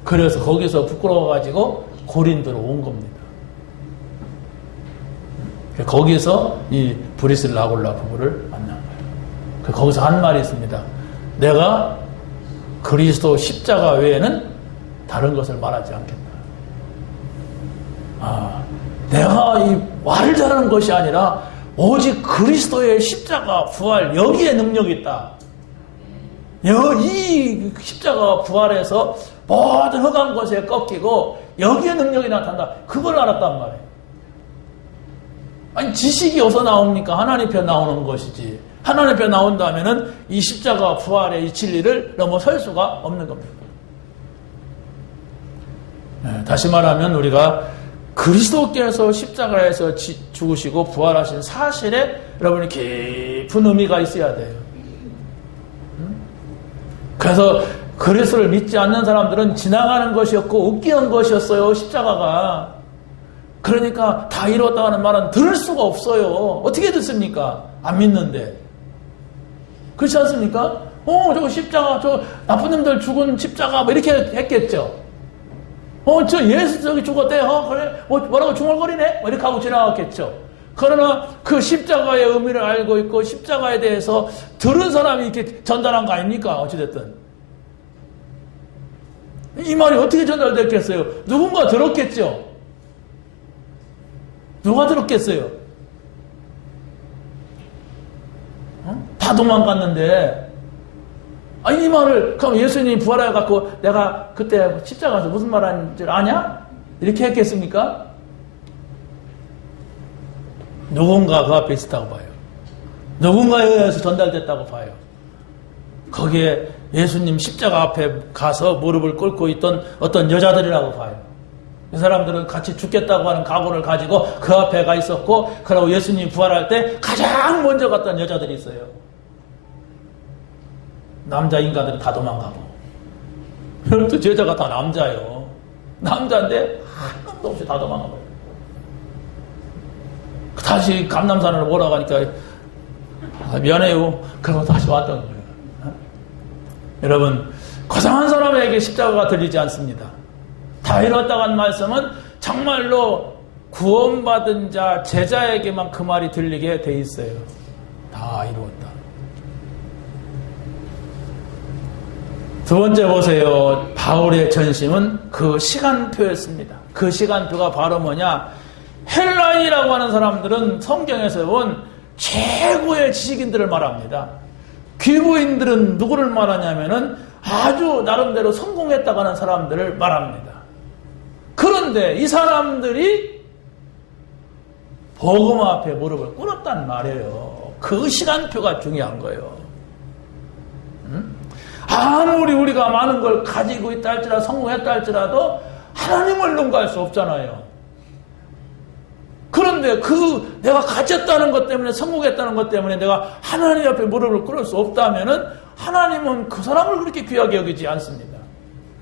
그래서 거기서 부끄러워가지고 고린도로 온 겁니다. 거기서 이 브리슬라 아굴라 부부를 만난 거예요. 거기서 한 말이 있습니다. 내가 그리스도 십자가 외에는 다른 것을 말하지 않겠다. 내가 이 말을 잘하는 것이 아니라 오직 그리스도의 십자가 부활 여기에 능력이 있다. 이 십자가 부활에서 모든 흑한 것에 꺾이고 여기에 능력이 나타난다. 그걸 알았단 말이에요. 아니 지식이 어디서 나옵니까? 하나님 편 나오는 것이지. 하나님 편 나온다면은 이 십자가 부활의 이 진리를 넘어설 수가 없는 겁니다. 다시 말하면 우리가 그리스도께서 십자가에서 죽으시고 부활하신 사실에 여러분이 깊은 의미가 있어야 돼요. 그래서 그리스도를 믿지 않는 사람들은 지나가는 것이었고 웃기는 것이었어요. 십자가가. 그러니까 다 이뤘다 하는 말은 들을 수가 없어요. 어떻게 듣습니까? 안 믿는데. 그렇지 않습니까? 저거 십자가, 저 나쁜 놈들 죽은 십자가 뭐 이렇게 했겠죠. 저 예수 저기 죽었대. 그래. 뭐라고 중얼거리네? 뭐 이렇게 하고 지나갔겠죠. 그러나 그 십자가의 의미를 알고 있고 십자가에 대해서 들은 사람이 이렇게 전달한 거 아닙니까? 어찌됐든. 이 말이 어떻게 전달됐겠어요? 누군가 들었겠죠. 누가 들었겠어요? 다 도망갔는데. 이 말을, 그럼 예수님이 부활해갖고 내가 그때 십자가에서 무슨 말 하는 줄 아냐? 이렇게 했겠습니까? 누군가 그 앞에 있었다고 봐요. 누군가에 의해서 전달됐다고 봐요. 거기에 예수님 십자가 앞에 가서 무릎을 꿇고 있던 어떤 여자들이라고 봐요. 이 사람들은 같이 죽겠다고 하는 각오를 가지고 그 앞에 가 있었고, 그리고 예수님이 부활할 때 가장 먼저 갔던 여자들이 있어요. 남자 인간들은 다 도망가고. 여러분도 여자가 다 남자예요. 남자인데 한 놈도 없이 다 도망가버려요. 다시 감남산으로 오라고 하니까 미안해요. 그러고 다시 왔던 거예요. 여러분, 고상한 사람에게 십자가가 들리지 않습니다. 다 이뤘다고 한 말씀은 정말로 구원받은 자, 제자에게만 그 말이 들리게 돼 있어요. 다 이루었다. 두 번째 보세요. 바울의 전심은 그 시간표였습니다. 그 시간표가 바로 뭐냐? 헬라인이라고 하는 사람들은 성경에서 본 최고의 지식인들을 말합니다. 귀부인들은 누구를 말하냐면은 아주 나름대로 성공했다고 하는 사람들을 말합니다. 그런데 이 사람들이 복음 앞에 무릎을 꿇었단 말이에요. 그 시간표가 중요한 거예요. 아무리 우리가 많은 걸 가지고 있다 할지라도 성공했다 할지라도 하나님을 능가할 수 없잖아요. 그런데 내가 가졌다는 것 때문에 성공했다는 것 때문에 내가 하나님 앞에 무릎을 꿇을 수 없다면은 하나님은 그 사람을 그렇게 귀하게 여기지 않습니다.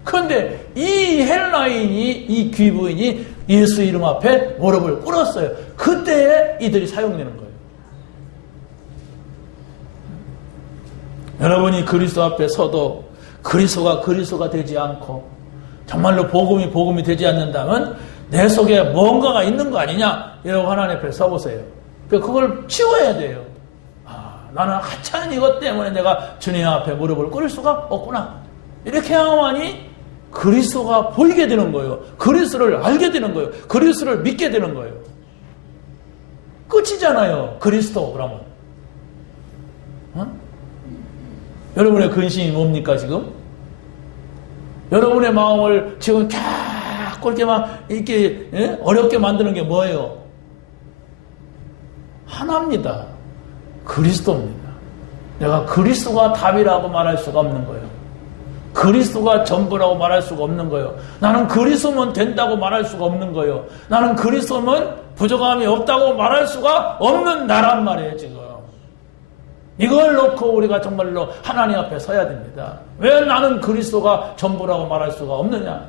그런데 이 헬라인이, 이 귀부인이 예수 이름 앞에 무릎을 꿇었어요. 그때에 이들이 사용되는 거예요. 여러분이 그리스도 앞에 서도 그리스도가 되지 않고 정말로 복음이 되지 않는다면 내 속에 뭔가가 있는 거 아니냐? 이러고 하나님 앞에 서보세요. 그걸 치워야 돼요. 나는 하찮은 이것 때문에 내가 주님 앞에 무릎을 꿇을 수가 없구나. 이렇게 하면이 그리스도가 보이게 되는 거예요. 그리스도를 알게 되는 거예요. 그리스도를 믿게 되는 거예요. 끝이잖아요. 그리스도 그러면. 여러분의 근심이 뭡니까 지금? 여러분의 마음을 지금 자꾸 이렇게 막 이렇게 어렵게 만드는 게 뭐예요? 하나입니다. 그리스도입니다. 내가 그리스도가 답이라고 말할 수가 없는 거예요. 그리스도가 전부라고 말할 수가 없는 거예요. 나는 그리스도면 된다고 말할 수가 없는 거예요. 나는 그리스도면 부족함이 없다고 말할 수가 없는 나란 말이에요, 지금. 이걸 놓고 우리가 정말로 하나님 앞에 서야 됩니다. 왜 나는 그리스도가 전부라고 말할 수가 없느냐?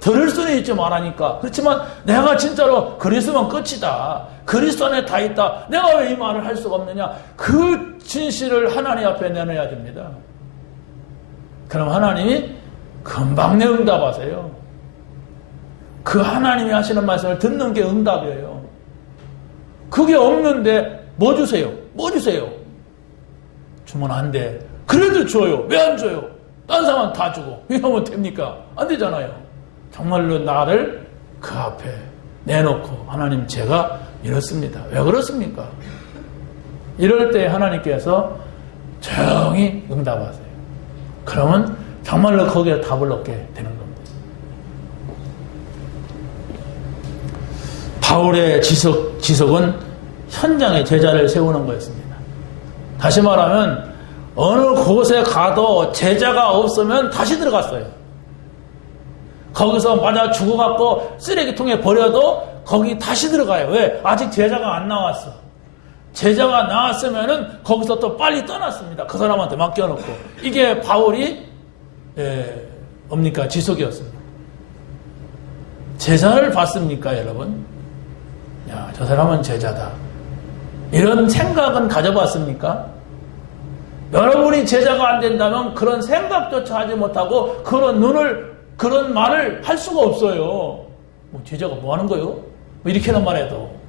들을 수는 있지만 안 하니까. 그렇지만 내가 진짜로 그리스도면 끝이다. 그리스도 안에 다 있다. 내가 왜 이 말을 할 수가 없느냐? 그 진실을 하나님 앞에 내놔야 됩니다. 그럼 하나님이 금방 내 응답하세요. 그 하나님이 하시는 말씀을 듣는 게 응답이에요. 그게 없는데 뭐 주세요? 뭐 주세요? 주면 안 돼. 그래도 줘요. 왜 안 줘요? 딴 사람은 다 주고. 이러면 됩니까? 안 되잖아요. 정말로 나를 그 앞에 내놓고 하나님 제가 이렇습니다. 왜 그렇습니까? 이럴 때 하나님께서 조용히 응답하세요. 그러면 정말로 거기에 답을 얻게 되는 겁니다. 바울의 지속은 현장에 제자를 세우는 거였습니다. 다시 말하면 어느 곳에 가도 제자가 없으면 다시 들어갔어요. 거기서 만약 죽어갖고 쓰레기통에 버려도 거기 다시 들어가요. 왜? 아직 제자가 안 나왔어. 제자가 나왔으면은 거기서 또 빨리 떠났습니다. 그 사람한테 맡겨놓고. 이게 바울이 뭡니까? 지속이었습니다. 제자를 봤습니까, 여러분? 야, 저 사람은 제자다. 이런 생각은 가져봤습니까? 여러분이 제자가 안 된다면 그런 생각조차 하지 못하고 그런 말을 할 수가 없어요. 뭐 제자가 뭐 하는 거요? 뭐 이렇게는 말해도.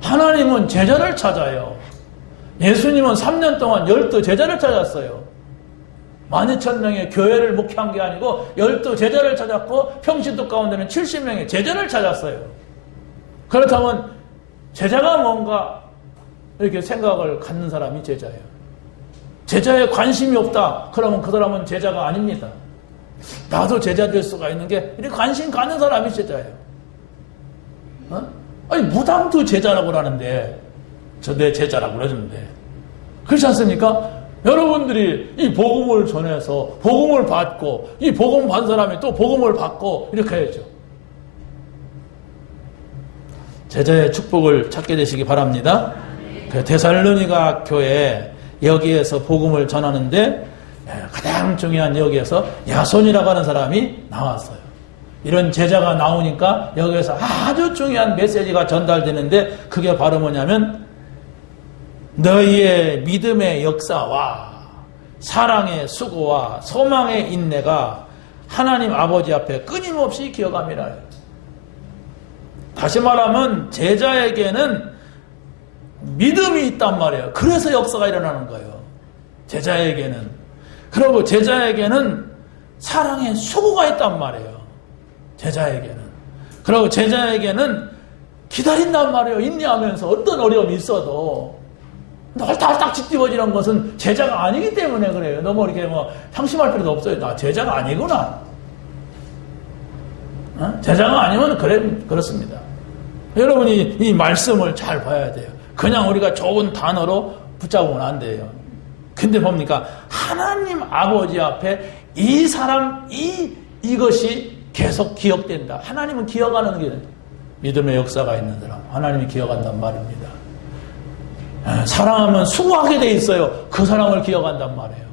하나님은 제자를 찾아요. 예수님은 3년 동안 12 제자를 찾았어요. 12,000명의 교회를 목회한 게 아니고 12 제자를 찾았고 평신도 가운데는 70명의 제자를 찾았어요. 그렇다면 제자가 뭔가 이렇게 생각을 갖는 사람이 제자예요. 제자에 관심이 없다. 그러면 그 사람은 제자가 아닙니다. 나도 제자 될 수가 있는 게 이렇게 관심 가는 사람이 제자예요. 아니 무당도 제자라고 하는데 저 내 제자라고 그러는데 그렇지 않습니까? 여러분들이 이 복음을 전해서 복음을 받고 이 복음 받은 사람이 또 복음을 받고 이렇게 해야죠. 제자의 축복을 찾게 되시기 바랍니다. 그 데살로니가 교회 여기에서 복음을 전하는데 가장 중요한 여기에서 야손이라고 하는 사람이 나왔어요. 이런 제자가 나오니까 여기에서 아주 중요한 메시지가 전달되는데 그게 바로 뭐냐면 너희의 믿음의 역사와 사랑의 수고와 소망의 인내가 하나님 아버지 앞에 끊임없이 기억함이라. 다시 말하면 제자에게는 믿음이 있단 말이에요. 그래서 역사가 일어나는 거예요. 제자에게는. 그리고 제자에게는 사랑의 수고가 있단 말이에요. 제자에게는. 그리고 제자에게는 기다린단 말이에요. 인내하면서 어떤 어려움이 있어도. 헐떡헐떡 뒤집어지는 것은 제자가 아니기 때문에 그래요. 너무 이렇게 상심할 필요도 없어요. 나 제자가 아니구나. 제자가 아니면 그렇습니다. 여러분이 이 말씀을 잘 봐야 돼요. 그냥 우리가 좋은 단어로 붙잡으면 안 돼요. 근데 뭡니까? 하나님 아버지 앞에 이 사람, 이것이 계속 기억된다. 하나님은 기억하는 게 믿음의 역사가 있는 사람. 하나님이 기억한단 말입니다. 사랑하면 수고하게 돼 있어요. 그 사랑을 기억한단 말이에요.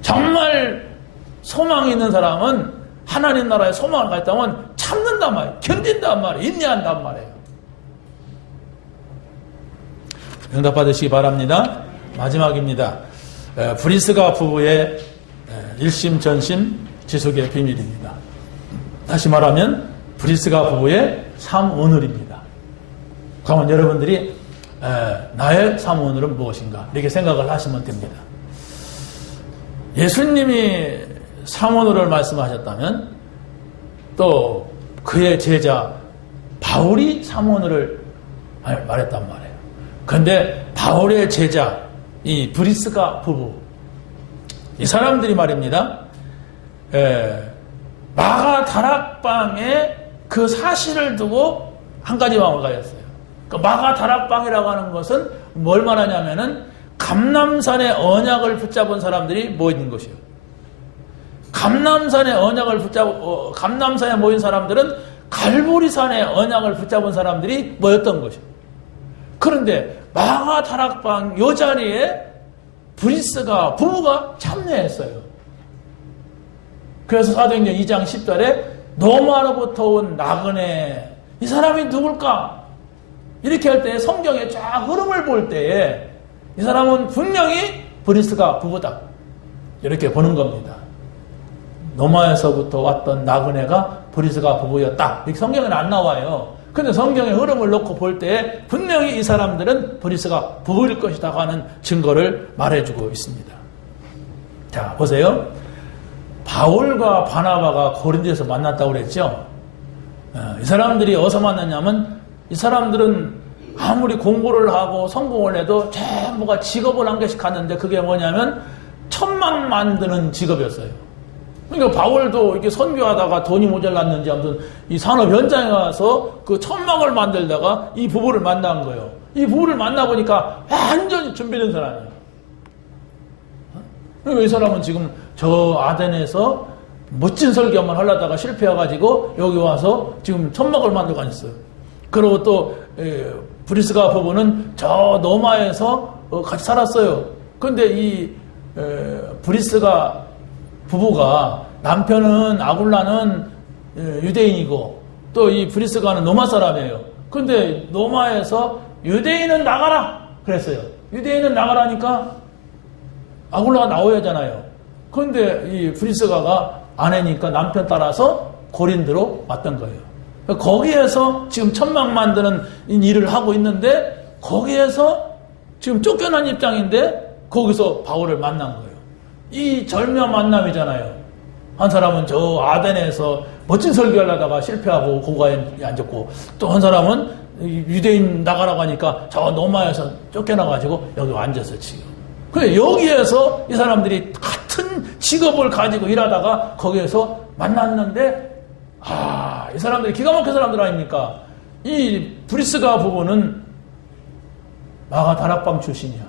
정말 소망이 있는 사람은 하나님 나라에 소망을 갖다면 참는단 말이에요. 견딘단 말이에요. 인내한단 말이에요. 응답 받으시기 바랍니다. 마지막입니다. 브리스가 부부의 일심전심 지속의 비밀입니다. 다시 말하면 브리스가 부부의 삶오늘입니다. 그러면 여러분들이 나의 삶오늘은 무엇인가 이렇게 생각을 하시면 됩니다. 예수님이 삶오늘을 말씀하셨다면 또 그의 제자 바울이 삶오늘을 말했단 말이에요. 그런데 바울의 제자 이 브리스가 부부 이 사람들이 말입니다. 마가 다락방에 그 사실을 두고 한 가지 마음을 가졌어요. 그 마가다락방이라고 하는 것은 뭘 말하냐면은 감람산의 언약을 붙잡은 사람들이 모인 것이에요. 감람산의 언약을 감람산에 모인 사람들은 갈보리산의 언약을 붙잡은 사람들이 모였던 것이에요. 그런데 마가다락방 요 자리에 브리스가 부부가 참여했어요. 그래서 사도행전 2장 10절에 노마로부터 온 나그네, 이 사람이 누굴까? 이렇게 할 때 성경의 쫙 흐름을 볼 때에 이 사람은 분명히 브리스가 부부다, 이렇게 보는 겁니다. 노마에서부터 왔던 나그네가 브리스가 부부였다, 이렇게 성경에는 안 나와요. 근데 성경의 흐름을 놓고 볼 때 분명히 이 사람들은 브리스가 부부일 것이다 하는 증거를 말해주고 있습니다. 자, 보세요. 바울과 바나바가 고린도에서 만났다고 그랬죠. 이 사람들이 어디서 만났냐면, 이 사람들은 아무리 공부를 하고 성공을 해도 전부가 직업을 한 개씩 갖는데, 그게 뭐냐면 천막 만드는 직업이었어요. 그러니까 바울도 이렇게 선교하다가 돈이 모자랐는지 아무튼 이 산업 현장에 가서 그 천막을 만들다가 이 부부를 만난 거예요. 이 부부를 만나보니까 완전히 준비된 사람이에요. 그러니까 이 사람은 지금 저 아덴에서 멋진 설교 한번 하려다가 실패해가지고 여기 와서 지금 천막을 만들고 있어요. 그리고 또 브리스가 부부는 저 노마에서 같이 살았어요. 근데 이 브리스가 부부가, 남편은 아굴라는 유대인이고 또 이 브리스가는 노마 사람이에요. 근데 노마에서 유대인은 나가라 그랬어요. 유대인은 나가라니까 아굴라가 나와야 하잖아요. 그런데 이 브리스가가 아내니까 남편 따라서 고린도로 왔던 거예요. 거기에서 지금 천막 만드는 일을 하고 있는데, 거기에서 지금 쫓겨난 입장인데 거기서 바울을 만난 거예요. 이 절묘한 만남이잖아요. 한 사람은 저 아덴에서 멋진 설교하려다가 실패하고 고가에 앉았고, 또 한 사람은 유대인 나가라고 하니까 저 노마에서 쫓겨나가지고 여기 앉았어 지금. 그래, 여기에서 이 사람들이 같은 직업을 가지고 일하다가 거기에서 만났는데, 이 사람들이 기가 막힌 사람들 아닙니까? 이 브리스가 부부는 마가다락방 출신이야.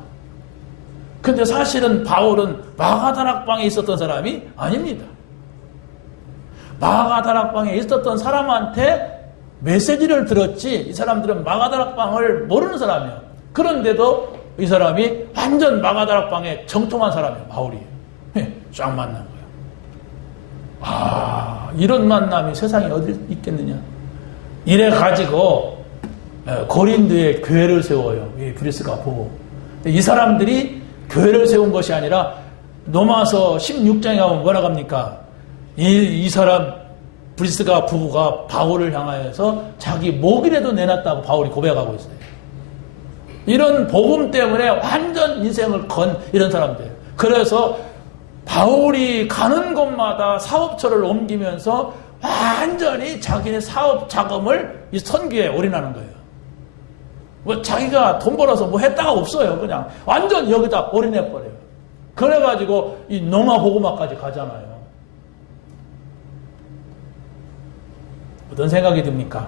근데 사실은 바울은 마가다락방에 있었던 사람이 아닙니다. 마가다락방에 있었던 사람한테 메시지를 들었지, 이 사람들은 마가다락방을 모르는 사람이에요. 그런데도 이 사람이 완전 마가다락방에 정통한 사람이에요. 바울이 쫙 만난 거예요. 이런 만남이 세상에 어디 있겠느냐. 이래 가지고 고린도에 교회를 세워요. 이 브리스가 부부. 이 사람들이 교회를 세운 것이 아니라 로마서 16장에 가면 뭐라고 합니까? 이 사람 브리스가 부부가 바울을 향하여서 자기 목이라도 내놨다고 바울이 고백하고 있어요. 이런 복음 때문에 완전 인생을 건 이런 사람들. 그래서 바울이 가는 곳마다 사업처를 옮기면서 완전히 자기네 사업 자금을 이 선교에 올인하는 거예요. 뭐 자기가 돈 벌어서 뭐 했다가 없어요. 그냥 완전 여기다 올인해버려요. 그래가지고 이 노마 보고마까지 가잖아요. 어떤 생각이 듭니까?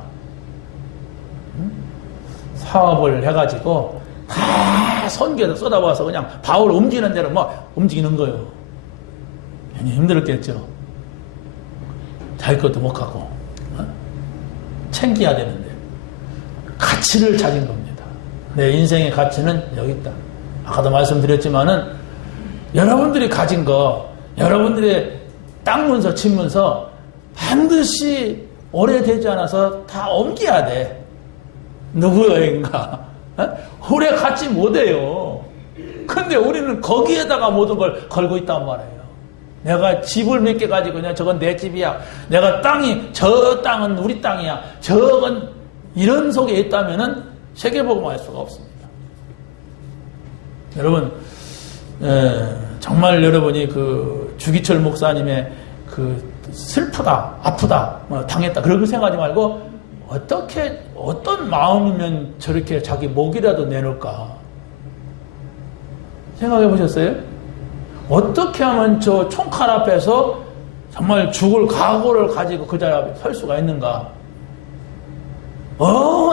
사업을 해가지고 다 선교에다 쏟아부어서 그냥 바울 움직이는 대로 뭐 움직이는 거예요. 괜히 힘들었겠죠. 자기 것도 못 갖고 챙겨야 되는데 가치를 찾은 겁니다. 내 인생의 가치는 여기 있다. 아까도 말씀드렸지만은 여러분들이 가진 거, 여러분들의 땅 문서, 집 문서 반드시 오래되지 않아서 다 옮겨야 돼. 누구여인가? 오래 갖지 못해요. 근데 우리는 거기에다가 모든 걸 걸고 있단 말이에요. 내가 집을 몇 개 가지고 그냥 저건 내 집이야. 내가 저 땅은 우리 땅이야. 저건 이런 속에 있다면은 세계복음화할 수가 없습니다. 여러분, 정말 여러분이 그 주기철 목사님의 그 슬프다, 아프다, 당했다 그렇게 생각하지 말고 어떤 마음이면 저렇게 자기 목이라도 내놓을까 생각해 보셨어요? 어떻게 하면 저 총칼 앞에서 정말 죽을 각오를 가지고 그 자리에 설 수가 있는가?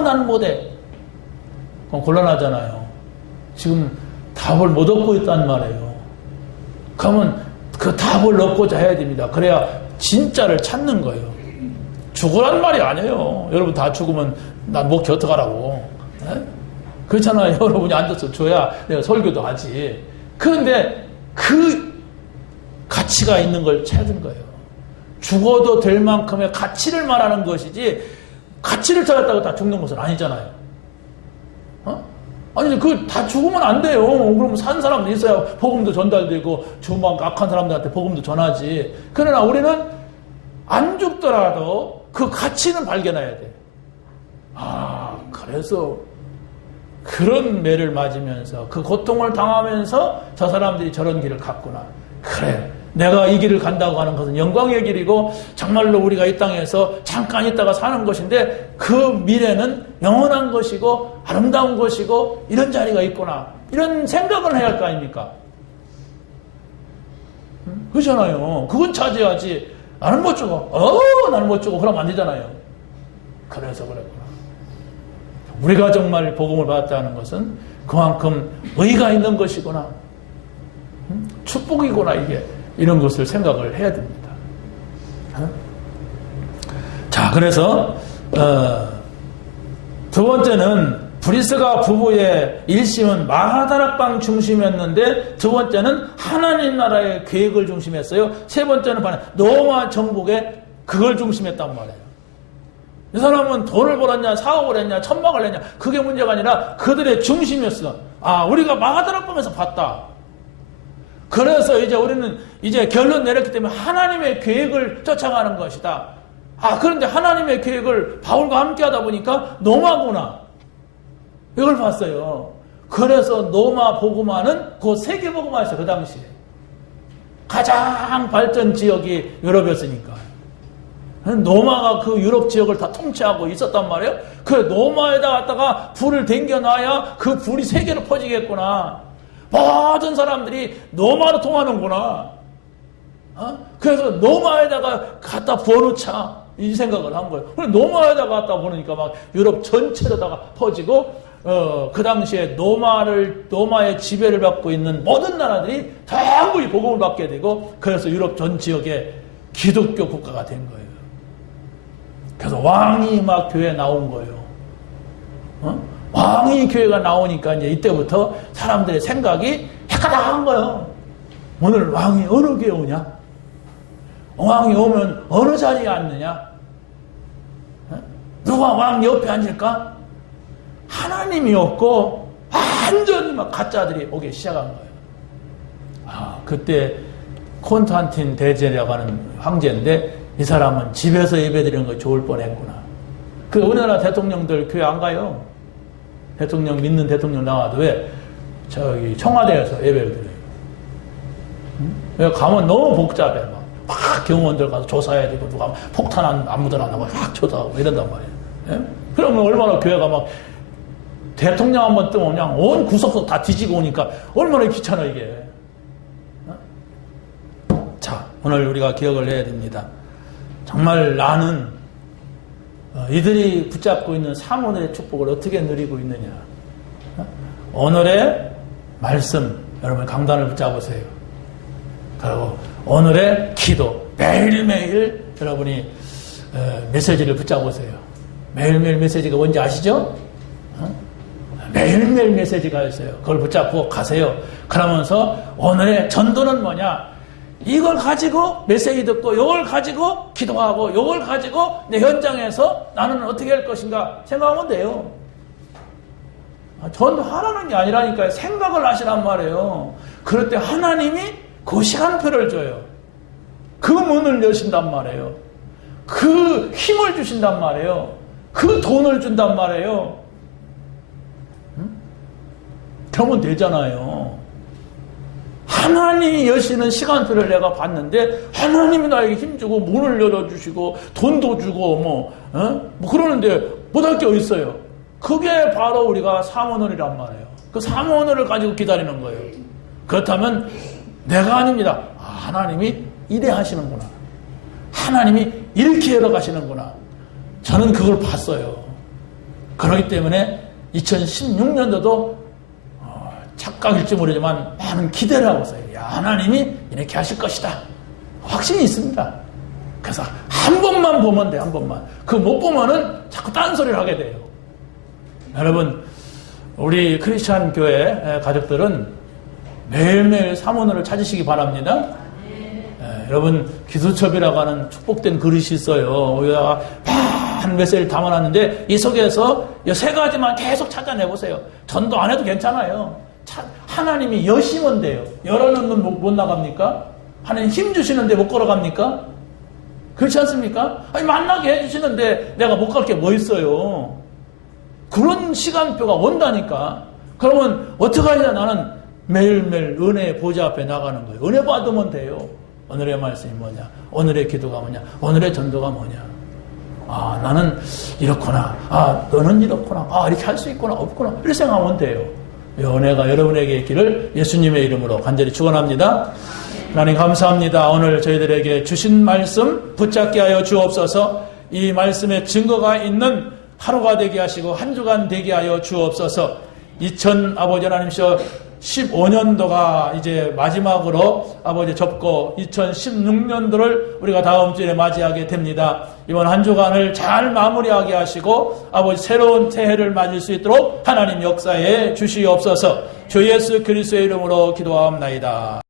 난 못해. 곤란하잖아요. 지금 답을 못 얻고 있단 말이에요. 그러면 그 답을 얻고자 해야 됩니다. 그래야 진짜를 찾는 거예요. 죽으란 말이 아니에요. 여러분 다 죽으면 난 목회 어떡하라고. 네? 그렇잖아요. 여러분이 앉아서 줘야 내가 설교도 하지. 그런데 그 가치가 있는 걸 찾은 거예요. 죽어도 될 만큼의 가치를 말하는 것이지 가치를 찾았다고 다 죽는 것은 아니잖아요. 아니, 다 죽으면 안 돼요. 그러면 산 사람도 있어야 복음도 전달되고, 주막 악한 사람들한테 복음도 전하지. 그러나 우리는 안 죽더라도 그 가치는 발견해야 돼. 그래서 그런 매를 맞으면서 그 고통을 당하면서 저 사람들이 저런 길을 갔구나. 그래. 내가 이 길을 간다고 하는 것은 영광의 길이고 정말로 우리가 이 땅에서 잠깐 있다가 사는 것인데 그 미래는 영원한 것이고 아름다운 것이고 이런 자리가 있구나. 이런 생각을 해야 할 거 아닙니까? 그렇잖아요. 그건 찾아야지. 나는 못 죽어. 나는 못 죽어. 그러면 안 되잖아요. 그래서 그랬구나. 우리가 정말 복음을 받았다는 것은 그만큼 의의가 있는 것이구나. 축복이구나 이게. 이런 것을 생각을 해야 됩니다. 자, 그래서 두 번째는 브리스가 부부의 일심은 마하다락방 중심이었는데 두 번째는 하나님 나라의 계획을 중심했어요. 세 번째는 노마 정복의 그걸 중심했단 말이에요. 이 사람은 돈을 벌었냐, 사업을 했냐, 천막을 했냐, 그게 문제가 아니라 그들의 중심이었어. 우리가 마하다락방에서 봤다. 그래서 이제 우리는 이제 결론 내렸기 때문에 하나님의 계획을 쫓아가는 것이다. 그런데 하나님의 계획을 바울과 함께 하다 보니까 노마구나. 이걸 봤어요. 그래서 노마 보고마는 그 세계 보고마였어요. 그 당시에. 가장 발전 지역이 유럽이었으니까. 노마가 그 유럽 지역을 다 통치하고 있었단 말이에요. 그 노마에다 갖다가 불을 댕겨놔야 그 불이 세계로 퍼지겠구나. 모든 사람들이 노마로 통하는구나. 그래서 노마에다가 갖다 부어놓자. 이 생각을 한 거예요. 노마에다가 갖다 부어놓으니까 막 유럽 전체로다가 퍼지고, 그 당시에 노마의 지배를 받고 있는 모든 나라들이 전부 이 복음을 받게 되고, 그래서 유럽 전 지역에 기독교 국가가 된 거예요. 그래서 왕이 막 교회에 나온 거예요. 왕이 교회가 나오니까 이제 이때부터 사람들의 생각이 헷갈려한 거예요. 오늘 왕이 어느 교회 오냐? 왕이 오면 어느 자리에 앉느냐? 누가 왕 옆에 앉을까? 하나님이 없고 완전히 막 가짜들이 오기 시작한 거예요. 그때 콘스탄틴 대제라고 하는 황제인데 이 사람은 집에서 예배드리는 거 좋을 뻔했구나. 그 우리나라 대통령들 교회 안 가요. 대통령 믿는 대통령 나와도 왜 저기 청와대에서 예배를 드려요. 가면 너무 복잡해. 막 경호원들 가서 조사해야 되고 누가 폭탄 안 묻어놨나 막 조사하고 이런단 말이에요. 예? 그러면 얼마나 교회가 막 대통령 한번 뜨면 그냥 온 구석구석 다 뒤지고 오니까 얼마나 귀찮아 이게. 자, 오늘 우리가 기억을 해야 됩니다. 정말 나는 이들이 붙잡고 있는 사모의 축복을 어떻게 누리고 있느냐. 오늘의 말씀, 여러분 강단을 붙잡으세요. 그리고 오늘의 기도, 매일매일 여러분이 메시지를 붙잡으세요. 매일매일 메시지가 뭔지 아시죠? 매일매일 메시지가 있어요. 그걸 붙잡고 가세요. 그러면서 오늘의 전도는 뭐냐? 이걸 가지고 메시지 듣고 이걸 가지고 기도하고 이걸 가지고 내 현장에서 나는 어떻게 할 것인가 생각하면 돼요. 전도하라는 게 아니라니까요. 생각을 하시란 말이에요. 그럴 때 하나님이 그 시간표를 줘요. 그 문을 여신단 말이에요. 그 힘을 주신단 말이에요. 그 돈을 준단 말이에요. 그러면 되잖아요. 하나님이 여시는 시간표를 내가 봤는데 하나님이 나에게 힘주고 문을 열어주시고 돈도 주고 뭐 그러는데 못할 게 어디 있어요. 그게 바로 우리가 사모늘이란 말이에요. 그 사모늘을 가지고 기다리는 거예요. 그렇다면 내가 아닙니다. 하나님이 이래 하시는구나. 하나님이 이렇게 열어가시는구나. 저는 그걸 봤어요. 그렇기 때문에 2016년도도 착각일지 모르지만 많은 기대를 하고 있어요. 야, 하나님이 이렇게 하실 것이다. 확신이 있습니다. 그래서 한 번만 보면 돼, 한 번만. 그 못 보면은 자꾸 딴소리를 하게 돼요. 여러분, 우리 크리스찬 교회 가족들은 매일매일 사모님을 찾으시기 바랍니다. 여러분, 기도첩이라고 하는 축복된 그릇이 있어요. 여기다가 한 메시지를 담아놨는데 이 속에서 이 세 가지만 계속 찾아내보세요. 전도 안 해도 괜찮아요. 하나님이 여시면 돼요. 열어놓으면 못 나갑니까? 하나님 힘 주시는데 못 걸어갑니까? 그렇지 않습니까? 아니, 만나게 해주시는데 내가 못 갈 게 뭐 있어요? 그런 시간표가 온다니까. 그러면 어떡하냐? 나는 매일매일 은혜의 보좌 앞에 나가는 거예요. 은혜 받으면 돼요. 오늘의 말씀이 뭐냐? 오늘의 기도가 뭐냐? 오늘의 전도가 뭐냐? 아, 나는 이렇구나. 아, 너는 이렇구나. 아, 이렇게 할 수 있구나. 없구나. 이렇게 생각하면 돼요. 이 은혜가 여러분에게 있기를 예수님의 이름으로 간절히 축원합니다. 하나님 감사합니다. 오늘 저희들에게 주신 말씀 붙잡게 하여 주옵소서. 이 말씀에 증거가 있는 하루가 되게 하시고 한 주간 되게 하여 주옵소서. 아버지 하나님이시여 15년도가 이제 마지막으로 아버지 접고 2016년도를 우리가 다음 주에 맞이하게 됩니다. 이번 한 주간을 잘 마무리하게 하시고 아버지 새로운 새해를 맞을 수 있도록 하나님 역사에 주시옵소서. 주 예수 그리스도의 이름으로 기도하옵나이다.